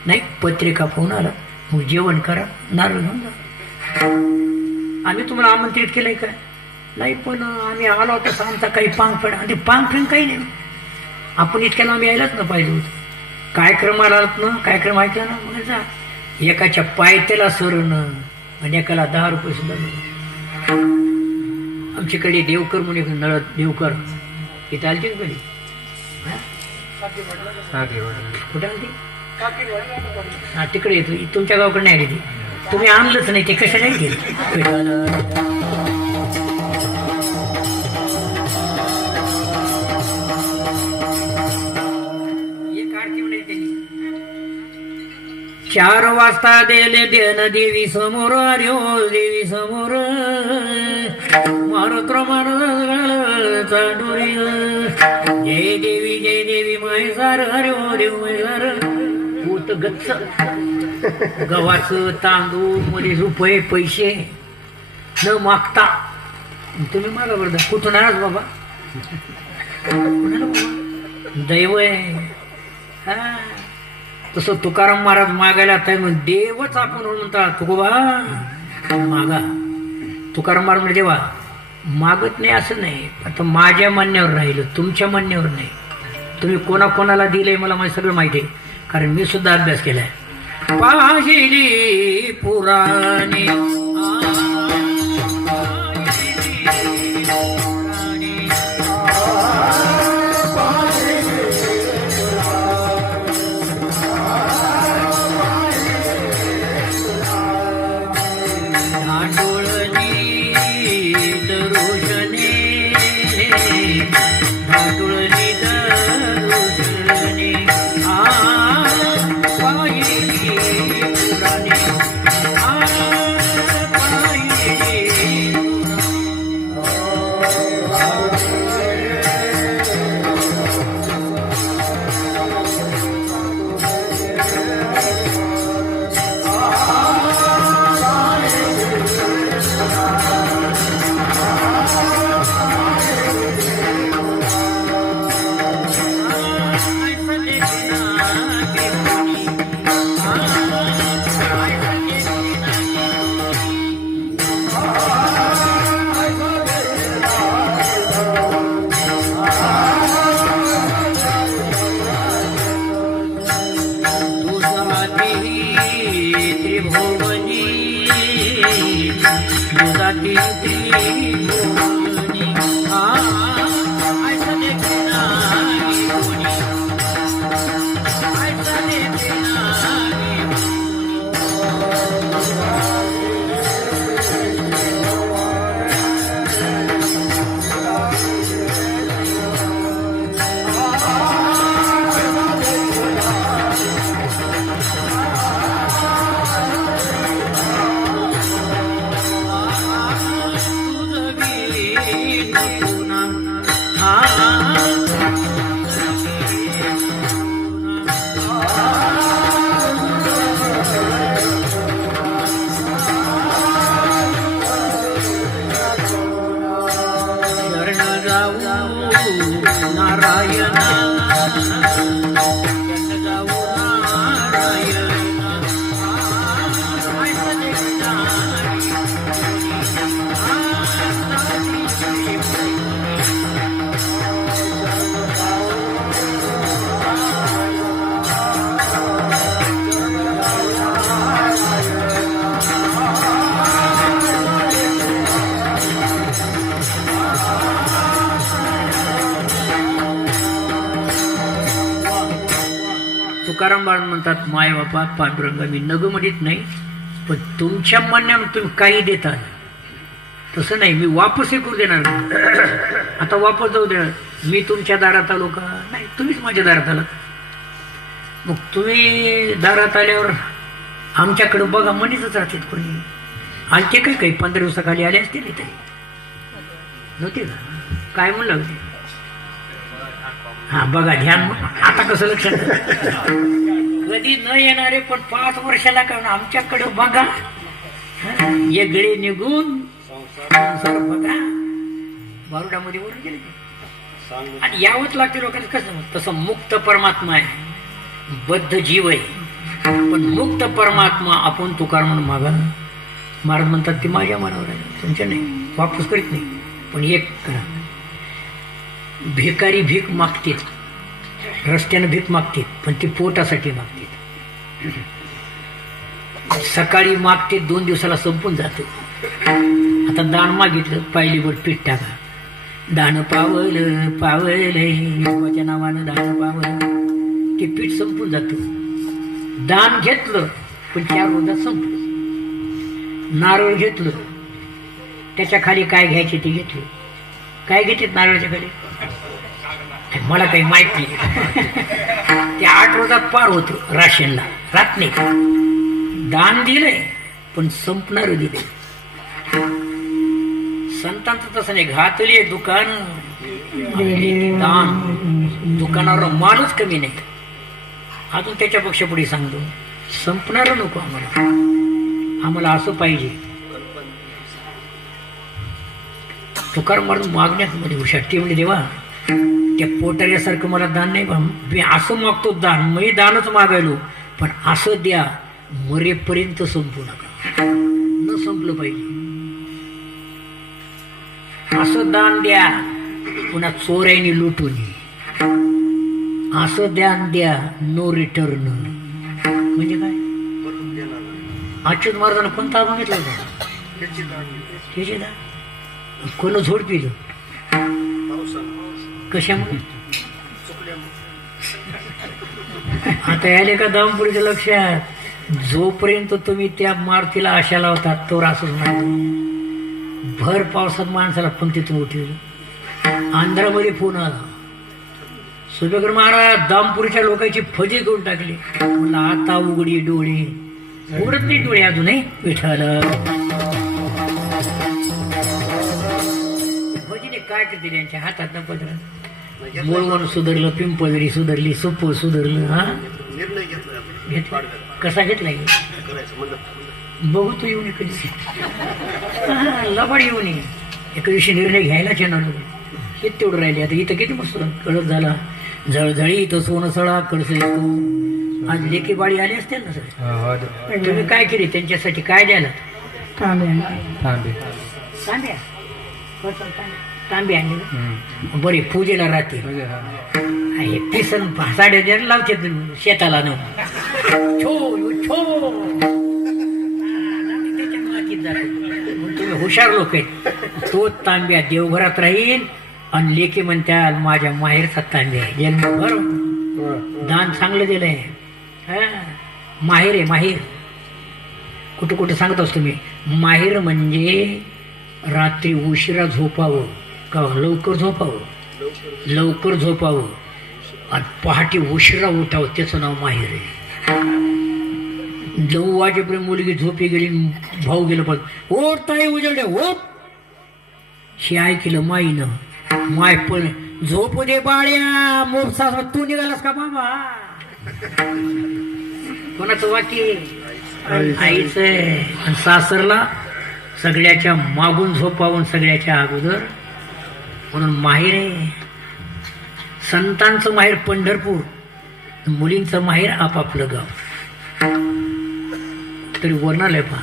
नाही. पत्रिका फोन आला. मग जेवण करा, नारळ घेऊन जा. आम्ही तुम्हाला आमंत्रित केलंय का? नाही. पण आम्ही आलो होतो आमचा काही पांगफड आणि पांगफिंग काही नाही. आपण इतक्याला आम्ही यायलाच ना पाहिजे होतं. कार्यक्रमाला आलात ना, कार्यक्रम ऐकला ना, म्हणायचा एकाच्या पायथ्याला सरणं आणि एकाला 10 रुपये सुद्धा मिळाले. आमच्याकडे देवकर म्हणून नळद देवकर इथं आलते का कधी? कुठं आलती? हा तिकडे येतो. तुमच्या गावाकडे नाही आली ती. तुम्ही आणलंच नाही ते कशाला गेले? चार वाजता देले देन देवी समोर, अरे देवी समोर मारुत्र डोरी. जय देवी महेसार, अरे ओ देव महेसार. होत गच्च गव्हाचं तांदूळ मध्ये रुपये पैसे न मागता तुम्ही मला बरं. कुठून आहात बाबा? दैव आहे. हा तसं तुकाराम महाराज मागायला तर मग देवच आपण म्हणतात. तुकोबा मागा. तुकाराम महाराज म्हणजे देवा मागत नाही असं नाही. आता माझ्या म्हणण्यावर राहिलं, तुमच्या म्हणण्यावर नाही. तुम्ही कोणाकोणाला दिलंय मला माझं सगळं माहिती आहे. कारण मी सुद्धा अभ्यास केलाय. पाहिली पुराणे तुकाराम महाराज म्हणतात माय बापा पांडुरंगा मी नग म्हणत नाही, पण तुमच्या म्हणण्यानं तुम्ही काही देता तसं नाही, मी वापसही करू देणार नाही. आता वापस जाऊ देणार. मी तुमच्या दारात आलो का? नाही, तुम्हीच माझ्या दारात आला. मग तुम्ही दारात आल्यावर आमच्याकडे बघा म्हणतच राहतात कोणी. आलते काही 15 दिवसाखाली आले असते तरी नव्हते का? काय म्हणलं होते? हा बघा ध्यान. आता कसं लक्षात कधी न येणारे पण 5 वर्षाला कारण आमच्याकडे बघा. वेगळे निघून संसार बघा बारुडामध्ये वरून गेले आणि यावंच लागते लोकांचं. कसं तसं मुक्त परमात्मा आहे, बद्ध जीव आहे, पण मुक्त परमात्मा आपण तुकाराम म्हणून मागा. महाराज म्हणतात ते माझ्या मनावर आहे, तुमच्या नाही, वापस करीत नाही. पण एक करा, भिकारी भीक मागतील, रस्त्यानं भीक मागतील, पण ती पोटासाठी मागतील. सकाळी मागते 2 दिवसाला संपून जातो. आता दान मागितलं, पायलीवर पीठ टाका, दान पावलं पावलं नावानं दान पावलं, ते पीठ संपून जातं. दान घेतलं पण 4 रोजात संपलं. नारळ घेतलं, त्याच्या खाली काय घ्यायचे ते घेतले. काय घेते नारळाच्या खाली? मला काही माहित नाही. ते 8 रोजात पार होतं राशनला, राहत नाही. दान दिलंय पण संपणार दिले. संतांचं तसं नाही, घातले दुकान दान, दुकानावर मालच कमी नाही. अजून त्याच्यापेक्षा पुढे सांगतो, संपणार नको आम्हाला, आम्हाला असं पाहिजे. तुकाराम महाराज मागण्यामध्ये हुशार. ते म्हणजे देवा त्या पोटाऱ्यासारखं मला दान नाही, मी असं मागतो दान, मी दानच मागायलो, पण असं द्या मरेपर्यंत संपू नका, न संपलं पाहिजे. असं दान द्या पुन्हा चोऱ्याने लुटून, असं दान द्या नो रिटर्न. म्हणजे काय? अच्युत महाराजांना कोणता मागितला होता? त्याचे दान. कोण झोडपिलं? कशामुळे? आता याले का दामपुरीच्या लक्षात, जोपर्यंत तुम्ही त्या मारुतीला आशा लावतात तोवर असंच नाही. भर पावसात माणसाला पंक्तीतून उठवलं. आंध्रामध्ये फोन आला, सुभेकर महाराज दामपुरीच्या लोकांची फजी करून टाकली. मला आता उघडी डोळे, उघडत नाही डोळे अजूनही. विठाल फजीने काय करते त्यांच्या हातात न पत्र. मोळवण सुधारलं, पिंपळदरी सुधारली, सोपं सुधारलं. हा घेतला. कसा घेतला? बघू तू येऊन कधी लबाड येऊन एका दिवशी निर्णय घ्यायलाच येणार. हे तेवढं राहिले. आता इथं किती मस्त कळत झाला, झळझळी इथं सोनं सळा कडस येतो. आज लेकी बाळी आली असतील ना सर, तुम्ही काय केली त्यांच्यासाठी? काय द्यायला? तांबे आणले बरे पूजेला राहते. हे पिसन 10,500 लावते शेताला न तुम्ही हुशार लोक आहेत. तो तांब्या देवघरात राहील आणि लेकी म्हणत्याल माझ्या माहेरचा तांब्या आहे. जन्मभर दान चांगलं दिलंय. माहेर आहे माहेर. कुठं कुठं सांगत असतो मी. माहेर म्हणजे रात्री उशिरा झोपावं का लवकर झोपावं, लवकर झोपावं आणि पहाटे उशिरा उठावं, त्याचं नाव माहेर आहे. 9 वाजेपर्यंत मुलगी झोपी गेली, भाऊ गेलं पण ओट ताई उजडे ओट. हे ऐकलं माईनं. माय पण झोप दे बाळ्या, मोपसा तू निघालास का बाबा? कोणाचं वाक्य? आईच आहे. आणि सासरला सगळ्याच्या मागून झोपावून सगळ्याच्या अगोदर, म्हणून माहेर आहे. संतांचं माहेर पंढरपूर, मुलींचं माहेर आपापलं गाव. तरी वर्णालय पहा.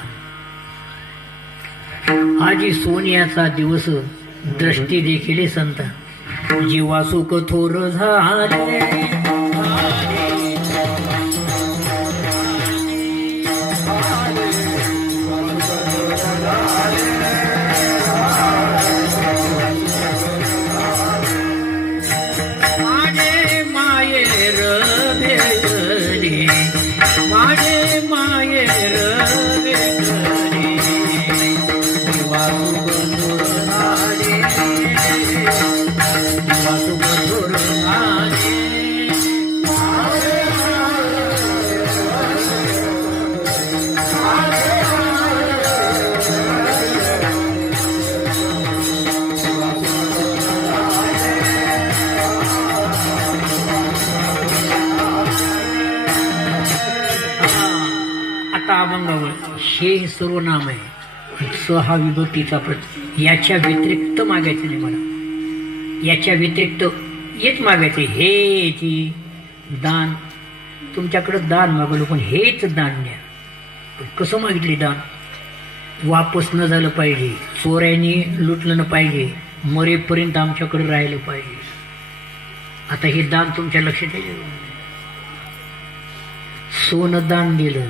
आजी सोनियाचा दिवस दृष्टी देखील संत जीवा सुख थोर झाले. मायेर भेटली सांगावं हे सर्व नाम आहे. स हा विभक्तीचा प्रत याच्या व्यतिरिक्त मागायचं नाही मला. याच्या व्यतिरिक्त हेच मागायचं. हे ती दान तुमच्याकडं दान मागवलं पण हेच दान द्या. पण कसं मागितले दान? वापस न झालं पाहिजे, चोऱ्याने लुटलं न पाहिजे, मरेपर्यंत आमच्याकडे राहिलं पाहिजे. आता हे दान तुमच्या लक्षात येईल. सोनं दान दिलं,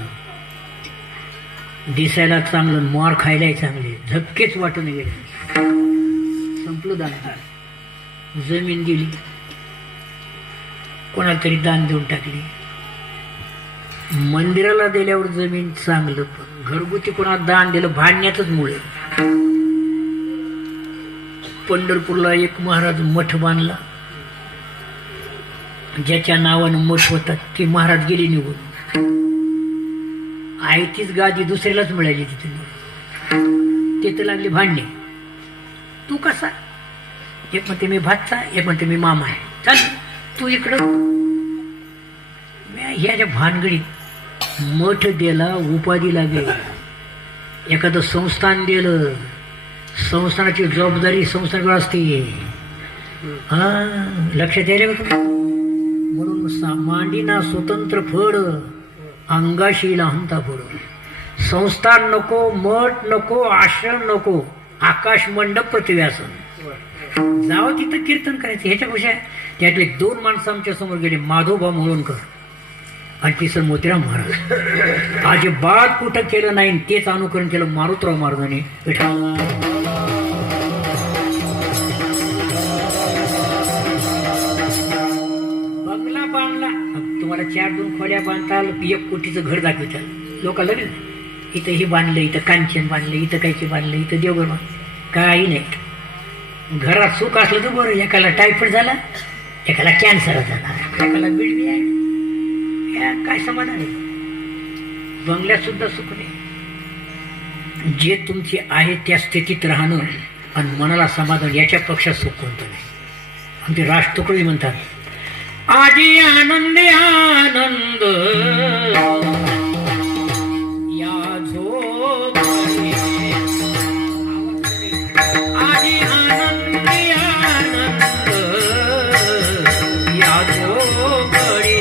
दिसायला चांगलं, मार खायलाही चांगले, झपकेच वाटून गेले, संपलं दान. जमीन दिली, कोणाला तरी दान देऊन टाकली. मंदिराला दिल्यावर जमीन चांगलं, पण घरगुती कोणाला दान दिलं भांडण्यातच मुळे. पंढरपूरला एक महाराज मठ बांधला, ज्याच्या नावानं मठ होता ते महाराज गेले निघून. आई तीच गादी दुसऱ्यालाच मिळाली तिथे. ते तर लागले भांडणे. तू कसा? एक म्हणते मी भातचा, एक म्हणते मी मामा आहे. चाल तू इकडं. ह्याच्या भानगडीत मठ दिला, उपाधी लागेल. एखादं संस्थान दिलं, संस्थानाची जबाबदारी संस्थानाकडे असते. हा लक्षात यायला का? म्हणून मांडीना स्वतंत्र फड, अंगाशी लहानता फड. संस्थान नको, मठ नको, आश्रम नको, आकाश मंडप पृथ्व्यासन. जावं तिथं कीर्तन करायचं. ह्याच्यापेक्षा त्यातले 2 माणसं आमच्या समोर गेले, माधवभाऊ मोळणकर आणि तिसरं मोतीराम महाराज. अजिबात कुठं केलं नाही, तेच अनुकरण केलं मारुतराव महाराजांनी. बंगला बांधला, तुम्हाला 4-2 खोल्या बांधताल, 1 कोटीचं घर दाखवताल. लोक लगेच इथं हे बांधलं, इथं कांचन बांधलं, इथं कायचे बांधलं, इथं देवघर बांधलं. काही नाही. घरात सुख असलं तर बरं. एकाला टायफॉइड झाला, एकाला कॅन्सर झाला, एकाला बिडबी आहे, काय समाधान आहे? बंगल्यात सुद्धा सुख नाही. जे तुमचे आहे त्या स्थितीत राहणं आणि मनाला समाधान, याच्या पक्षात सुख कोणतं नाही. आमचे राष्ट्रकवी म्हणतात, आजी आनंदी आनंद या झोपडी, आजी आनंदी आनंद या झोपडी.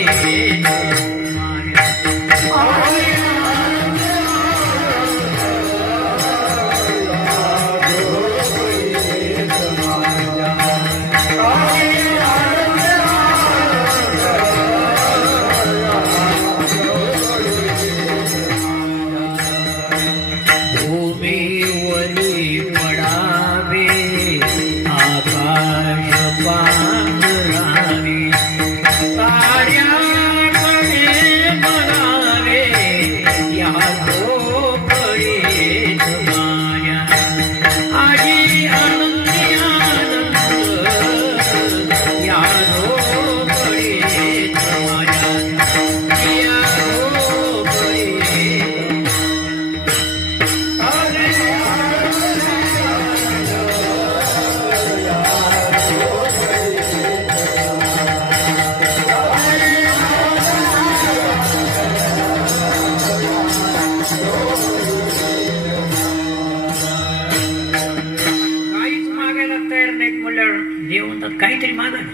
काहीतरी मागा ना.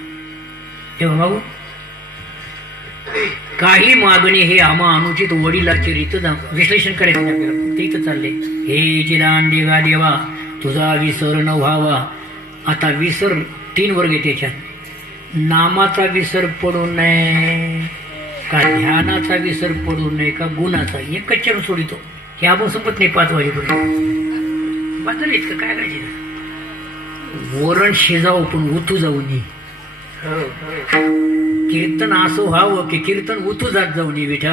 तेव्हा बाबू काही मागणे हे आम्हा अनुचित वडिलाचे रीत विश्लेषण करायचं नाही आपल्याला. ते इथं चालले, हे चिदान देवा देवा तुझा विसर न व्हावा. आता विसर 3 वर्ग आहे त्याच्यात. नामाचा विसर पडू नये, का ध्यानाचा विसर पडू नये, का गुणाचा. एकच चरण सोडितो. हे आपण संपत नाही 5 वाजेपर्यंत. बदल इतकं काय करायचं? वरण शिजावं पण उतू जाऊ नये. कीर्तन असं व्हावं की कीर्तन उतू जात जाऊ नये. विठा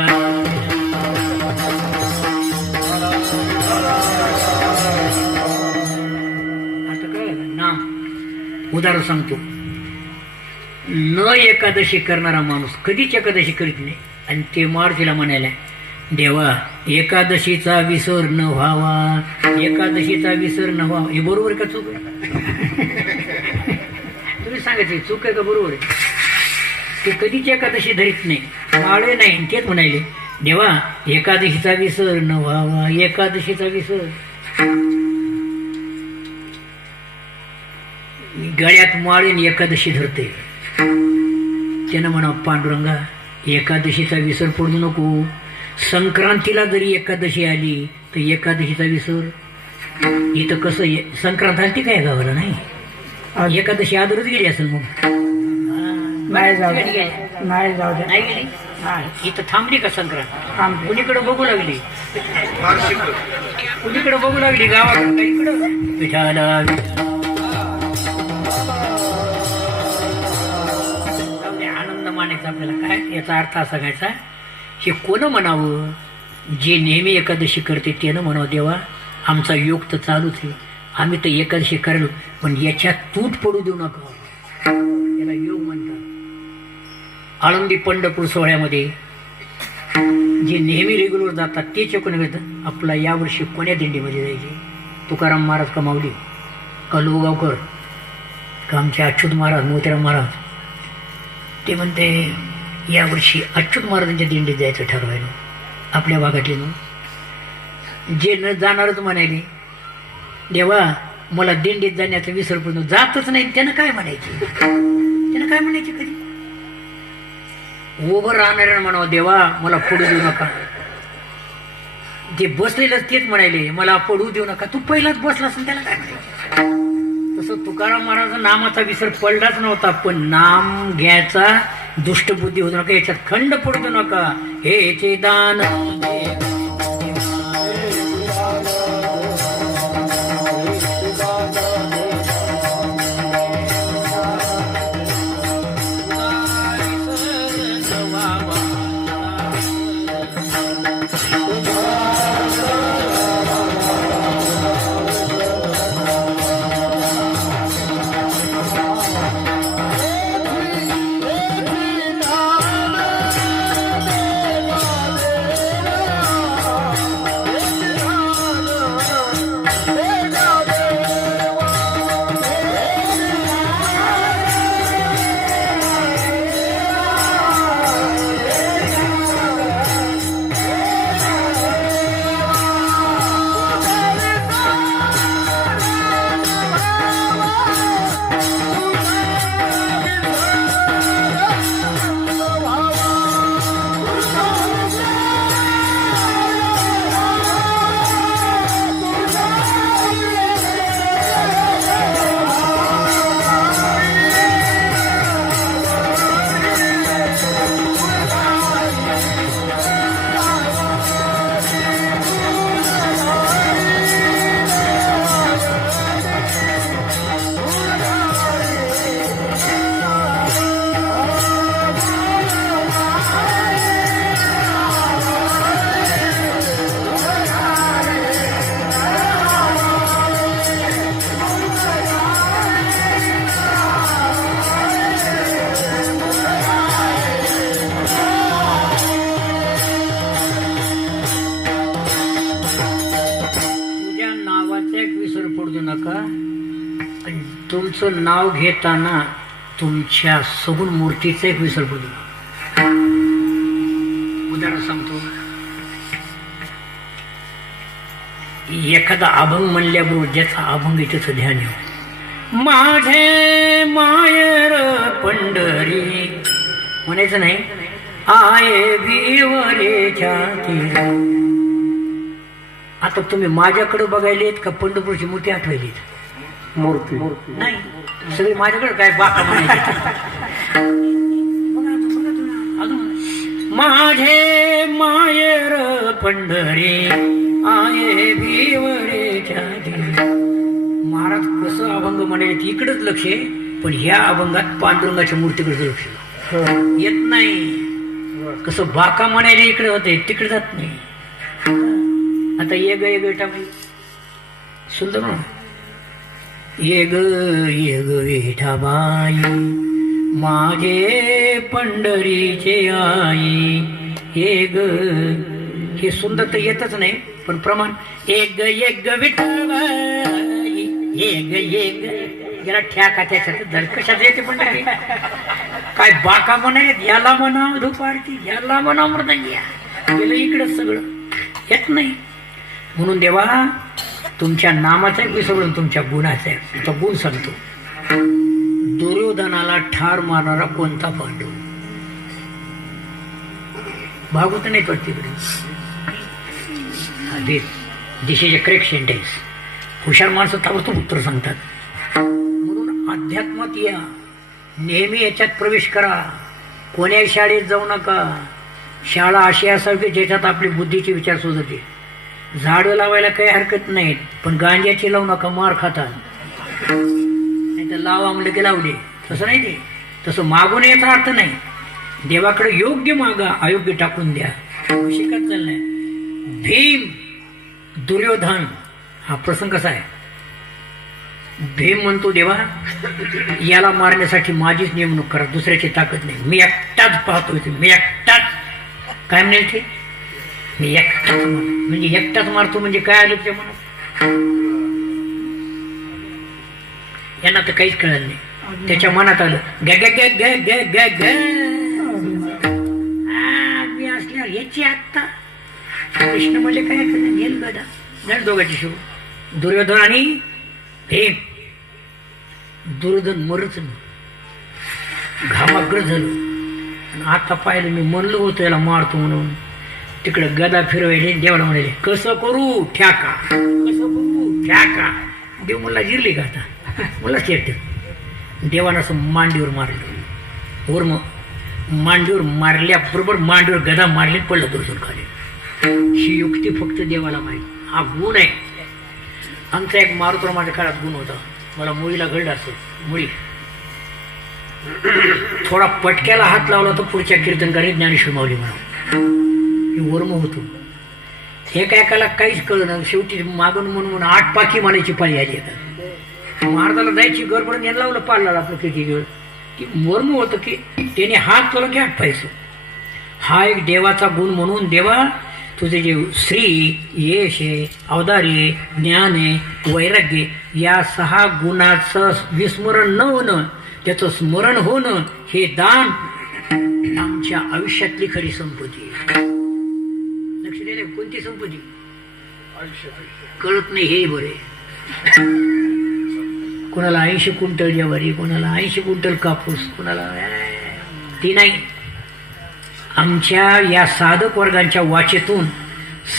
आता काय नाम उदाहरण सांगतो. न एकादशी करणारा माणूस कधीच एकादशी करीत नाही. आणि ते मारुतीला म्हणायला, देवा एकादशीचा विसर न व्हावा, एकादशीचा विसर न व्हावा. हे बरोबर का चूक आहे? तुम्ही सांगायचे चूक आहे का बरोबर आहे? ते कधीच एकादशी धरीत नाही, माळे नाही. तेच म्हणाले देवा एकादशीचा विसर न व्हावा, एकादशीचा विसर. गळ्यात माळीन एकादशी धरते, त्यानं म्हणा पांडुरंगा एकादशीचा विसर पडू नको. संक्रांतीला जरी एकादशी आली तर एकादशीचा विसर. इथं कसं संक्रांत आली काय गावाला नाही, एकादशी आदरच गेली असेल. मग नाही जाऊ दे. नाही जाऊ दे. नाही गेली. इथं थांबली का संक्रांत? कुणीकडे बघू लागली, कुणीकडे बघू लागली गावाकडे इकडं विठाला. आनंद मानायचा आपल्याला. काय याचा अर्थ असा घ्यायचा, हे कोण म्हणावं? जे नेहमी एकादशी करते त्यानं म्हणावं देवा आमचा योग तर चालूच आहे, आम्ही तर एकादशी करायलो, पण याच्यात तूट पडू देऊ नका. याला योग म्हणतात. आळंदी पंढरपूर सोहळ्यामध्ये जे नेहमी रेग्युलर जातात ते चेकून घेतात आपला यावर्षी कोण्या दिंडीमध्ये जायचे. तुकाराम महाराज का माऊली का लोगावकर का आमचे अच्युत महाराज मोतीराम महाराज. ते म्हणते यावर्षी अच्युत महाराजांच्या दिंडीत जायचं ठरवायला आपल्या भागातले. जे न जाणारच म्हणायले देवा मला दिंडीत जाण्याचं विसर पडून जातच नाही, त्यानं काय म्हणायचे, त्यानं काय म्हणायचे कधी. उभं राहणाऱ्या म्हणावं देवा मला पडू देऊ नका. जे बसलेलंच तेच म्हणायले मला पडू देऊ नका. तू पहिलाच बसला असेल त्याला काय म्हणायचं. तसं तुकाराम महाराज नामाचा विसर पडलाच नव्हता, पण नाम घ्यायचा दुष्टबुद्धी होऊ नका, याच्यात खंड पडू नका. हे चे दान तुमचं नाव घेताना तुमच्या सगुण मूर्तीचं एक विसर पडू. उदाहरण सांगतो. एखादा अभंग म्हणल्याबरोबर ज्याचा अभंग त्याचं ध्यान येऊ. माझे मायर पंढरी म्हणायचं नाही, आये भिवरेच्या तीरा. आता तुम्ही माझ्याकडे बघायलेत का पंढरपूरची मूर्ती आठवायलीत? मूर्ती नाही, सगळे माझ्याकडे काय बाका म्हणायचे. माझे मायर पंढरी आये भिवरेच्या तीरा. महाराज कसं अभंग म्हणाले इकडंच लक्ष आहे, पण ह्या अभंगात पांडुरंगाच्या मूर्तीकडे लक्ष येत नाही. कसं बाका म्हणायला इकडे होते तिकडे जात नाही. आता ये ग विठाबाई सुंदर म्हणून ये ग विठाबाई माझे पंढरीचे आई. ये ग हे सुंदर तर येतच नाही, पण प्रमाण एक ग विठाबाई ये ग याला ठ्याका त्याच्यात धर कशात येते पंढरी. काय बाका म्हणायत, याला म्हणा धूप आरती, याला म्हणा मृदंग्या. गेलं इकडं सगळं येत नाही. म्हणून देवा तुमच्या नामाचा मी सगळं तुमच्या गुणाचा आहे. तुमचा गुण सांगतो. दुर्योधनाला ठार मारणारा कोणता पांडव? भागवत नाही तो तिकडे. दिस इज अ करेक्ट सेंटेन्स. हुशार माणसं ताबडतोब उत्तर सांगतात. म्हणून अध्यात्मात या, नेहमी याच्यात प्रवेश करा. कोण्या शाळेत जाऊ नका. शाळा अशी असावी की ज्याच्यात आपली बुद्धीचे विचार सुचते. झाडं लावायला काही हरकत नाहीत, पण गांजाची लावू नका, मार खाता. नाही तर लावा म्हणलं की लावले, तसं नाही ते. तसं मागून याचा अर्थ नाही. देवाकडे योग्य मागा, अयोग्य टाकून द्या. शिकत चाललाय. भीम दुर्योधन हा प्रसंग कसा आहे? भीम म्हणतो देवा याला मारण्यासाठी माझीच नेमणूक करा, दुसऱ्याची ताकद नाही. मी एकटाच पाहतोय, मी एकटाच. काय म्हणेल ते? मी एकटाच मारतो. म्हणजे एकटाच मारतो म्हणजे काय आलं त्या मनात? यांना तर काहीच कळलं नाही. त्याच्या मनात आलं ग ग ग ग ग ग ग. मी असल्यावर याची आत्ता कृष्ण म्हणजे काय येईल गदा जण दोघांची शिव. दुर्योधन आणि भीम. दुर्योधन मरच नाही, घामाग्र झालं. आणि आता पाहिलं मी म्हणलो होतो याला मारतो म्हणून. तिकडं गदा फिरवायले, देवाला म्हणाले कसं करू ठ्याका, कसं करू ठ्याका. देव मला जिरली का आता? मला चेट. देवानं असं मांडीवर मारलं. वर मांडीवर मारल्याबरोबर मांडीवर गदा मारली, पडलं दुर्योधन खाली. ही युक्ती फक्त देवाला माहिती. हा गुण आहे. आमचा एक मारुतर माझ्या काळात गुण होता. मला मुळीला घडलं असं. मुळी थोडा पटक्याला हात लावला तर पुढच्या कीर्तनकारी ज्ञानेश्वर माऊली म्हणा मी वर्म होतो. हे काय काला काहीच कळलं. शेवटी मागून म्हणून 8 पाकी मानायची पाळी आली. येतात महाराजाला जायची गडबड यायला लावलं पाळला आपलं किती वेळ. की वर्म होतं की त्याने हात तुला घ्या पाहिजे. हा एक देवाचा गुण. म्हणून देवा तुझे जे श्री यश आहे, अवदार्य, ज्ञान आहे, वैराग्य, या 6 गुणाचं विस्मरण न होणं, त्याचं स्मरण होणं, हे दान आमच्या आयुष्यातली खरी संपत्ती. लक्ष दिले? कोणती संपत्ती कळत नाही हे बरे. कोणाला 80 क्विंटल ज्वारी, कोणाला 80 क्विंटल कापूस, कोणाला ती नाही. आमच्या या साधक वर्गांच्या वाचेतून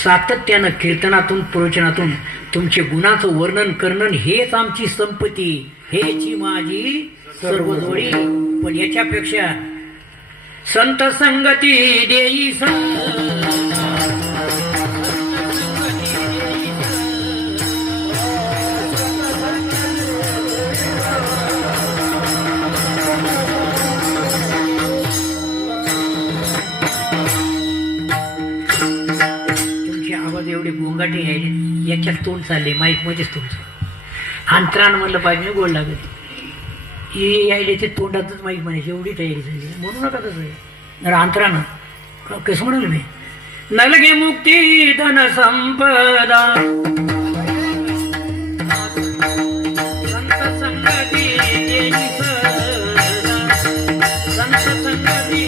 सातत्यानं कीर्तनातून प्रवचनातून तुमचे गुणाचं वर्णन करणं हेच आमची संपत्ती, हेची माझी सर्व जोडी. पण याच्यापेक्षा संत संगती देई एवढे गोंगाटे यायले, याच्यात तोंड चालले, माईक मध्येच तुमचं अंतरान म्हणलं पाहिजे गोड लागत. हे यायले ते तोंडातच माईक म्हणायचे, एवढी तयारी झाली. म्हणू नका तसं. जरा अंतरानं कसं म्हणाल मी? नलगे मुक्ती धन संपदा संत संगती संत संगती.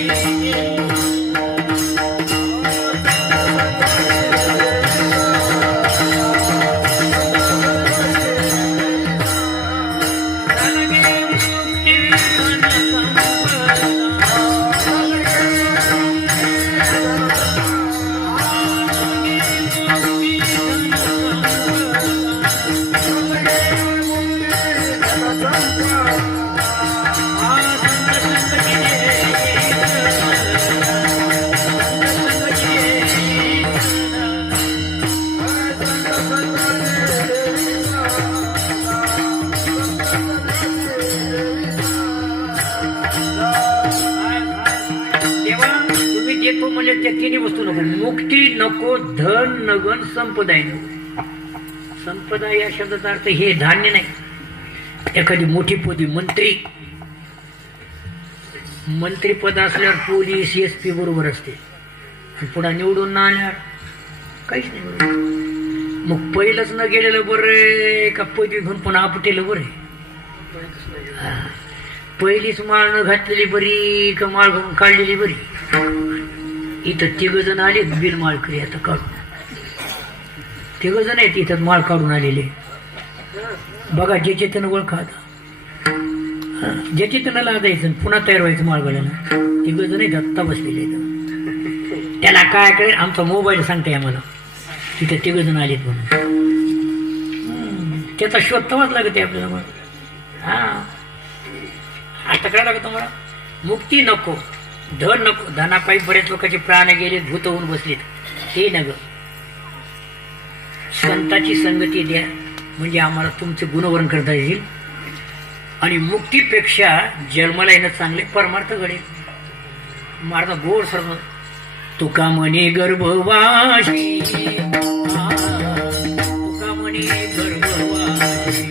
त्या तिन्ही वस्तू नको. मुक्ती नको, धन नगन, संपदाय नको. संपदा या शब्दाचा अर्थ हे धान्य नाही. एखादी मोठी पदी, मंत्रीपद असल्यावर पोलीस SP बरोबर असते. पुढे निवडून ना आल्यावर काहीच नाही बरोबर. मग पहिलंच न गेलेलं बरं का पदी घेऊन पुन्हा आपटेलं बरं? पहिलीच माळ न घातलेली बरी का माळ घालून काढलेली बरी? इथं 3 जण आले बिल माळकरी आता काढून 3 जण आहेत इथं माळ काढून आलेले बघा ज्याचे त्यानं ओळखा ज्याचे त्यांना लाजायचं पुन्हा तयार व्हायचं माळ घालायला 3 जण आहेत आत्ता बसलेले आहेत. त्याला काय कळेल आमचा मोबाईल सांगताय आम्हाला तिथं 3 जण आलेत म्हणून त्याचा शोध तवाच लागते आपल्याला मग हा आता काय लागतं मला मुक्ती नको धन नको धनापायी बरेच लोकांचे प्राण गेले भूत होऊन बसलेत ते नग संताची संगती द्या म्हणजे आम्हाला तुमचे गुणवर्ण करता येईल आणि मुक्तीपेक्षा जन्माला येणं चांगले परमार्थ घडेल मार्ग गोड सर्व तुका म्हणे गर्भवाशी तुका म्हणे गर्भवाशी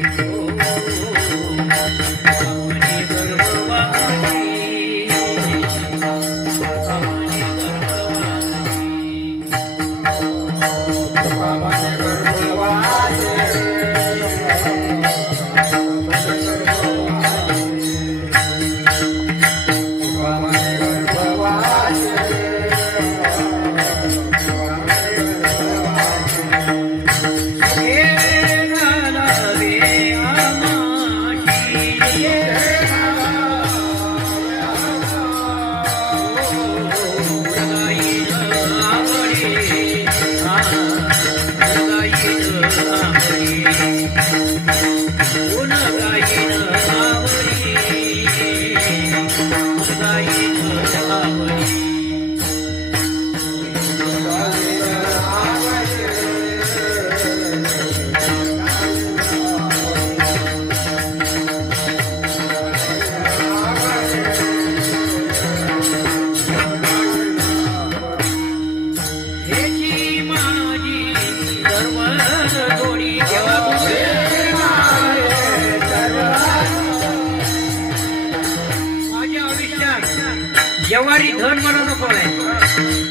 जवारी धन मला नको आहे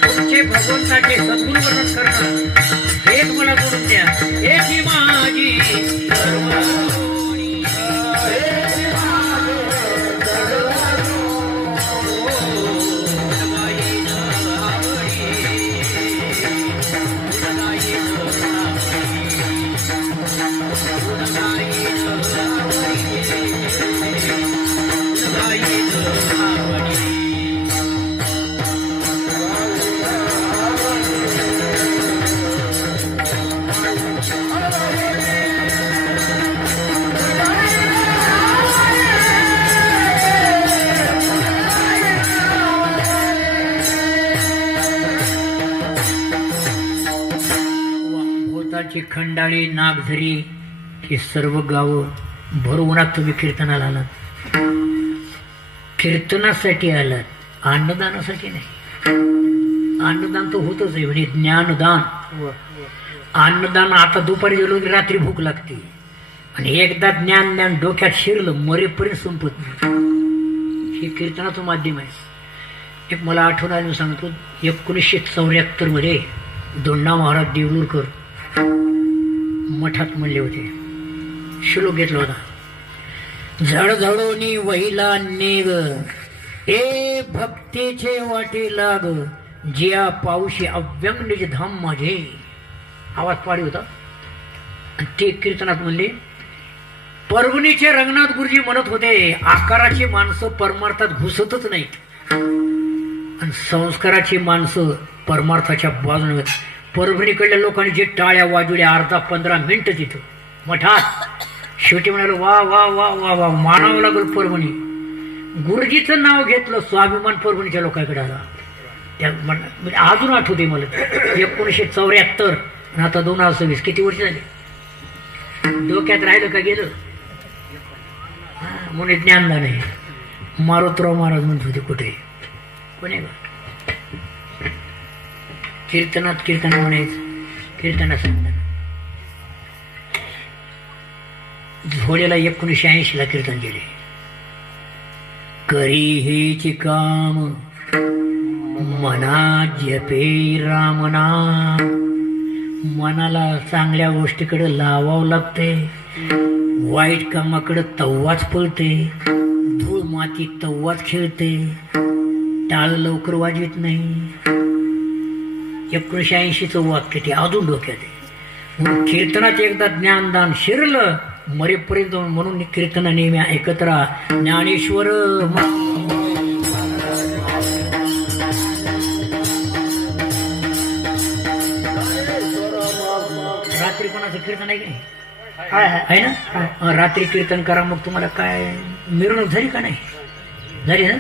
तुमचे भगवंताचे सद्गुण वर्णन करणं हेच मला जोडून द्या हेची माझी खंडाळी नागझरी ही सर्व गावं भरवूनात तुम्ही कीर्तनाला आलात कीर्तनासाठी आलात अन्नदानासाठी नाही अन्नदान तर होतच आहे म्हणजे ज्ञानदान अन्नदान आता दुपारी गेलो की रात्री भूक लागते आणि एकदा ज्ञान ज्ञान डोक्यात शिरलं मरेपर्यंत संपत नाही हे कीर्तनाचं माध्यम आहे. एक मला आठवण आली मी सांगतो 1974 मध्ये दोंडा महाराज देवलूरकर मठात म्हणले होते श्लोक घेतला होता झडझडोनी वहिला नेग ए भक्तीचे वाटे लाग जिया पाऊशी अव्यंग निज धाम माझे आवाज पाडी होता आणि ते कीर्तनात म्हणले परभणीचे रंगनाथ गुरुजी म्हणत होते आकाराची माणसं परमार्थात घुसतच नाहीत आणि संस्काराची माणसं परमार्थाच्या बाजूने परभणीकडल्या लोकांनी जे टाळ्या वाजवल्या 15 मिनिटं तिथं मठात शेवटी म्हणाले वा वा वा वा वा मानावं लागल परभणी गुरुजीचं नाव घेतलं स्वाभिमान परभणीच्या लोकांकडे आला त्या म्हणजे अजून आठवते मला 1974 आणि आता 2026 किती वर्ष झाली डोक्यात राहिलं का गेलं म्हणून ज्ञानदान आहे मारुतराव महाराज म्हणत होते कुठे कोणी कीर्तनात कीर्तन म्हणायचं कीर्तना सांगतात झोळेला 1980 ला कीर्तन केले करी हेची काम मना जपे रामनाम मनाला चांगल्या गोष्टीकडे लावावं लागते वाईट कामाकडे तव्वाच पळते धूळ माती तव्वाच खेळते टाळ लवकर वाजवित नाही 1980चं वाक्य ते अजून डोक्यात आहे. म्हणून कीर्तनात एकदा ज्ञानदान शिरलं मरेपर्यंत, म्हणून कीर्तना नेहमी ऐकत राहा. ज्ञानेश्वर रात्री कोणाचं कीर्तन आहे की नाही? आहे ना? रात्री कीर्तन करा. मग तुम्हाला काय मिरवणूक झाली का नाही? झाली ना?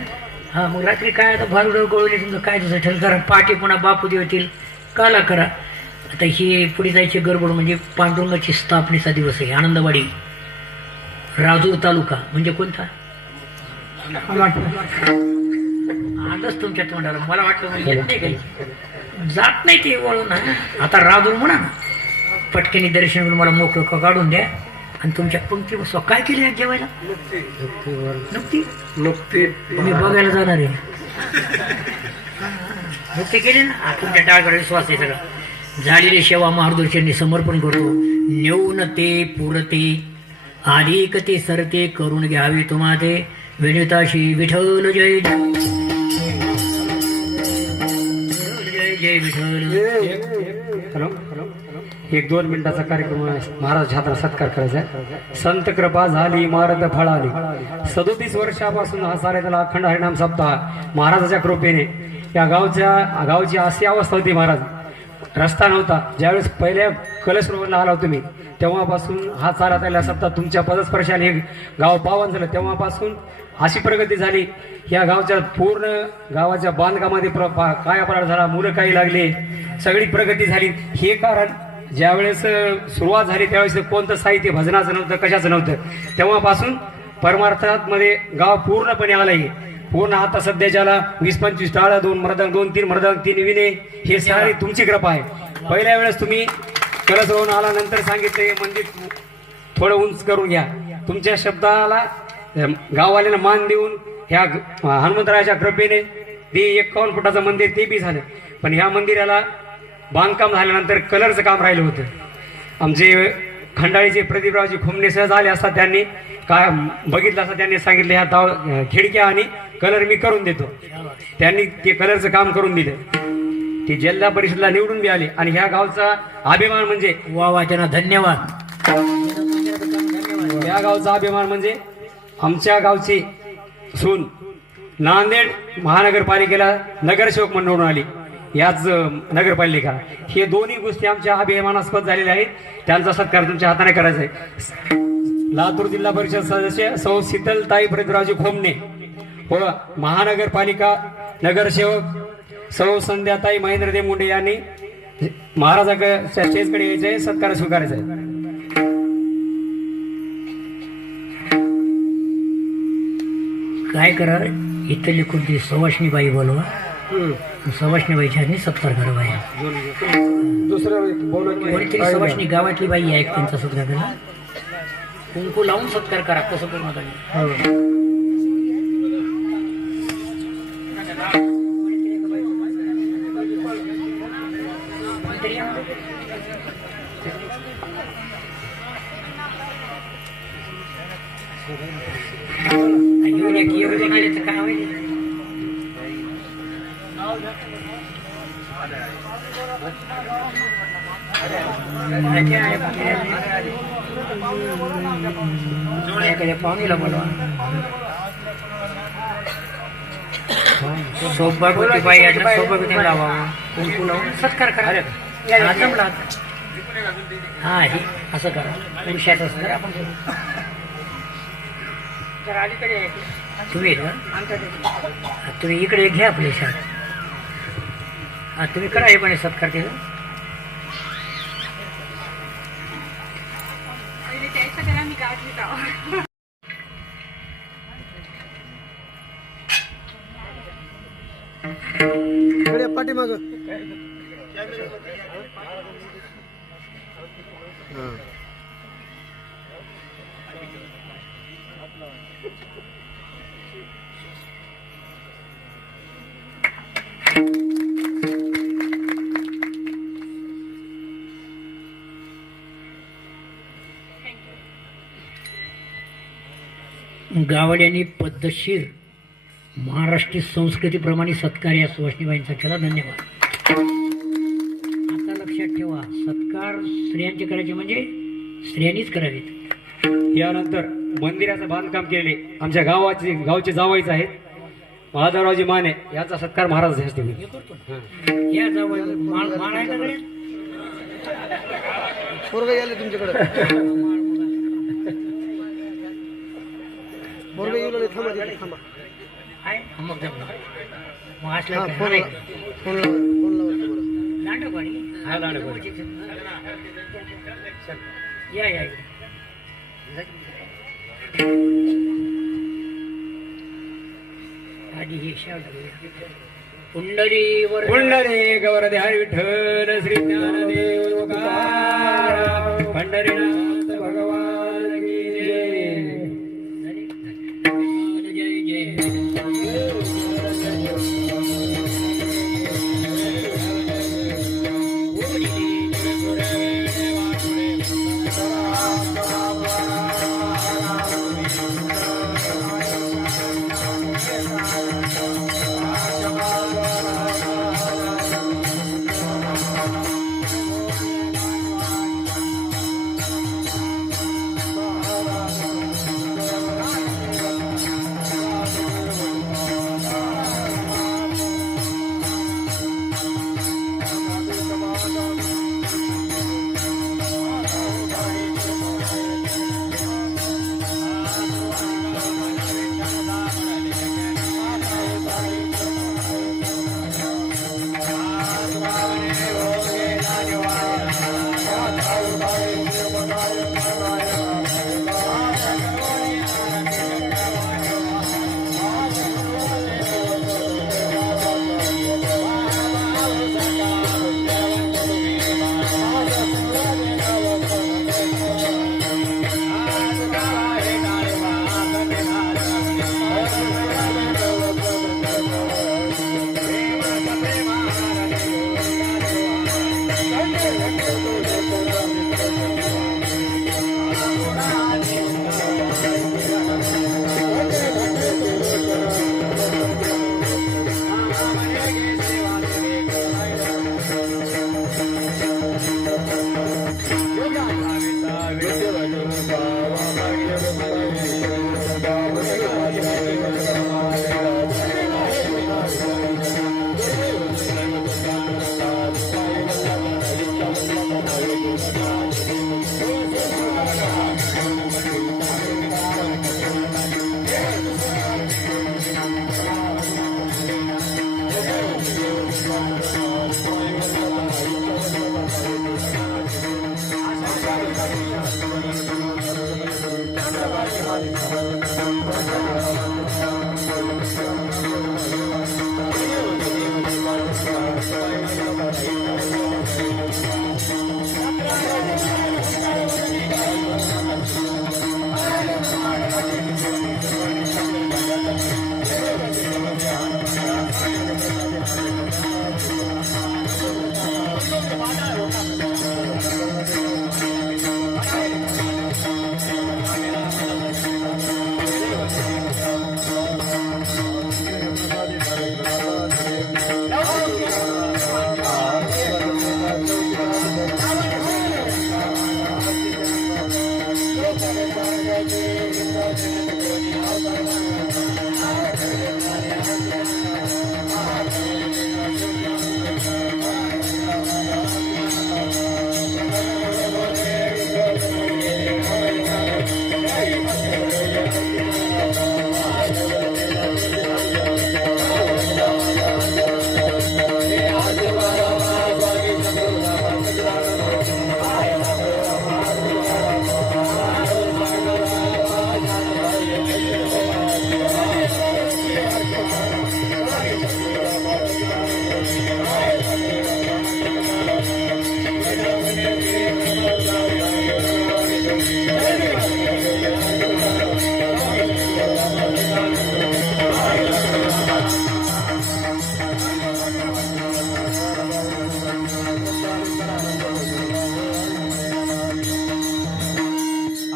हा, मग रात्री काय आता भारुडं गोळले तुमचं काय तसं ठेल करा. पहाटे पुन्हा बापू देवतील काला करा. आता ही पुढे जायची गडबड म्हणजे पांडुरंगाची स्थापनेचा दिवस आहे. आनंदवाडी राजूर तालुका म्हणजे कोणता? आजच तुमच्या तोंडाला मला वाटलं येत नाही काही, जात नाही ते वळून. आता राजूर म्हणा ना, पटकेने दर्शन करून मला मोकळं काढून द्या आणि तुमच्या पंक्ती बसवा. काय केले जेवायला? नुकती मी बघायला जाणार आहे. नुकती केली ना? तुमच्या टाळकडे विश्वास आहे सगळा. झालेली सेवा महादूरच्यांनी समर्पण करतो. नेऊन ते पुरते अधिक ते सरते करून घ्यावे तुम्हा ते विनिताशी विठ्ठल जय जय जय विठ्ठल. हॅलो, 1-2 मिनिटाचा कार्यक्रम आहे. महाराज छात्रा सत्कार करायचा आहे. संत कृपा झाली मारद फळाली. 37 वर्षापासून हा सारे त्याला अखंड हरिनाम सप्ताह महाराजाच्या कृपेने या गावची अशी अवस्था होती. महाराज रस्ता नव्हता. ज्यावेळेस पहिल्या कलश रोवरला आला तुम्ही तेव्हापासून हा चारा त्याला सप्ताह तुमच्या पदस्पर्शाने हे गाव पावन झालं. तेव्हापासून अशी प्रगती झाली. या गावच्या पूर्ण गावाच्या बांधकामामध्ये कायापालट झाला. मुलं काही लागले, सगळी प्रगती झाली. हे कारण ज्यावेळेस सुरुवात झाली त्यावेळेस कोणतं साहित्य भजनाचं नव्हतं, कशाचं नव्हतं. तेव्हापासून परमार्थात मध्ये गाव पूर्णपणे आलंय. पूर्ण आता सध्याच्याला 20-25 टाळं, 2 मृदंग, 2-3 मृदंग, 3 विणे, हे सारी तुमची कृपा आहे. पहिल्या वेळेस तुम्ही कलश रोवून आल्यानंतर सांगितले मंदिर थोडं उंच करून घ्या. तुमच्या शब्दाला गाववाल्यांना मान देऊन ह्या हनुमंतरायाच्या कृपेने ते 51 फुटाचं मंदिर ते बी झालं. पण ह्या मंदिराला बांधकाम झाल्यानंतर कलरचं काम राहिलं होतं. आमचे खंडाळीचे प्रदीपरावजी खुमणे सहज आले असता त्यांनी काय बघितलं असता त्यांनी सांगितलं ह्या खिडक्या आणि कलर मी करून देतो. त्यांनी ते कलरचं काम करून दिलं. ते जिल्हा परिषदला निवडून बी आले. आणि ह्या गावचा अभिमान म्हणजे वा त्यांना धन्यवाद. या गावचा अभिमान म्हणजे आमच्या गावची सून नांदेड महानगरपालिकेला नगरसेवक म्हणून आली. याच नगरपालिका. हे दोन्ही गोष्टी आमच्या अभिमानास्पद झालेल्या आहेत. त्यांचा सत्कार तुमच्या हाताने करायचा आहे. लातूर जिल्हा परिषद सदस्य सौ शीतलताई प्रदीपरावजी खोमणे व महानगरपालिका नगरसेवक सौ संध्याताई महेंद्रदेव मुंडे यांनी महाराजाच्या स्टेजकडे यायचे, सत्कार स्वीकारायचा आहे. काय करा इथली कोणती सवाष्णीबाई बोलवा. सवाष्णीबाईच्या हातने सत्कार करावा. कोणीतरी सवाष्णी गावातली बाई आहे त्यांचा सत्कार करा. कुंकू लावून सत्कार करा. कसं करू नका. काय होईल. पाहुणीला बोलवा. सौभाग्यवती बाई सौभाग्यवती लावा. कुंकू लावून सत्कार करा. जमला. हा हे असं करा. पुरुषाचं असं करा. आपण तुम्ही तुम्ही इकडे घ्या आपले शाळा. हा तुम्ही करा हे पण सत्कार केलं. पाठीमाग गावड्यांनी पद्धतशीर महाराष्ट्रीय संस्कृतीप्रमाणे सत्कार या सुभाषणीबाईंचा केला. धन्यवाद. स्त्रियांचे करायचे म्हणजे स्त्रियांनीच करावेत. यानंतर मंदिराचं बांधकाम केले आमच्या गावचे जावाईच आहेत महादेवरावजी माने याचा सत्कार महाराज हस्ते होईल. या जावं माळ आहे का गड्या? पोरग आले तुमच्याकडे पोरग येऊ लागले थांबा तिथे, थांबा आहे मग जमलं. मग असलं हा का? फोन नाही. फोन लावा तुम्हाला. लांडवाडी. हा, लांडवाडी. या या आधी हे शावट पुंडरीवर पुंडरी गौरदे हरी विठ्ठल श्री ज्ञानदेव तुकाराम पंढरीनाथ भगवान की जय. जय जय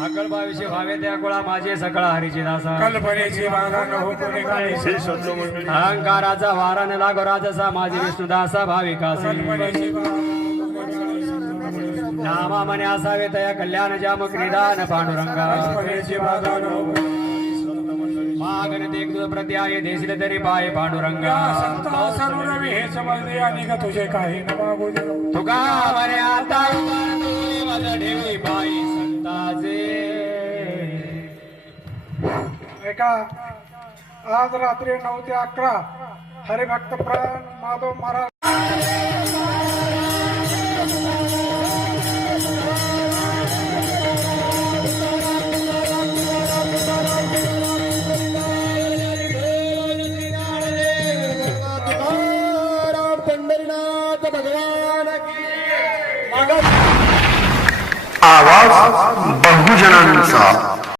अकल्पाविषयी भावे त्या कुळा माझे सकळ हरीची दासा कल्पनेची बाधा न हो कोणी काही अहंकाराचा वारा न लागो राजसा माझे विष्णुदासा भाविकासी नामा मने असावे तया कल्याण जामक निदान पांडुरंगा मागन देख तुझ प्रत्याय देशील तरी पाय पांडुरंगा तुझे काही न मागू दे तुका मने आता ढेवी पायी संताचे ऐका आज रात्री 9 ते 11 हरिभक्त प्राण माधव महाराज आवाज बहुजनांचा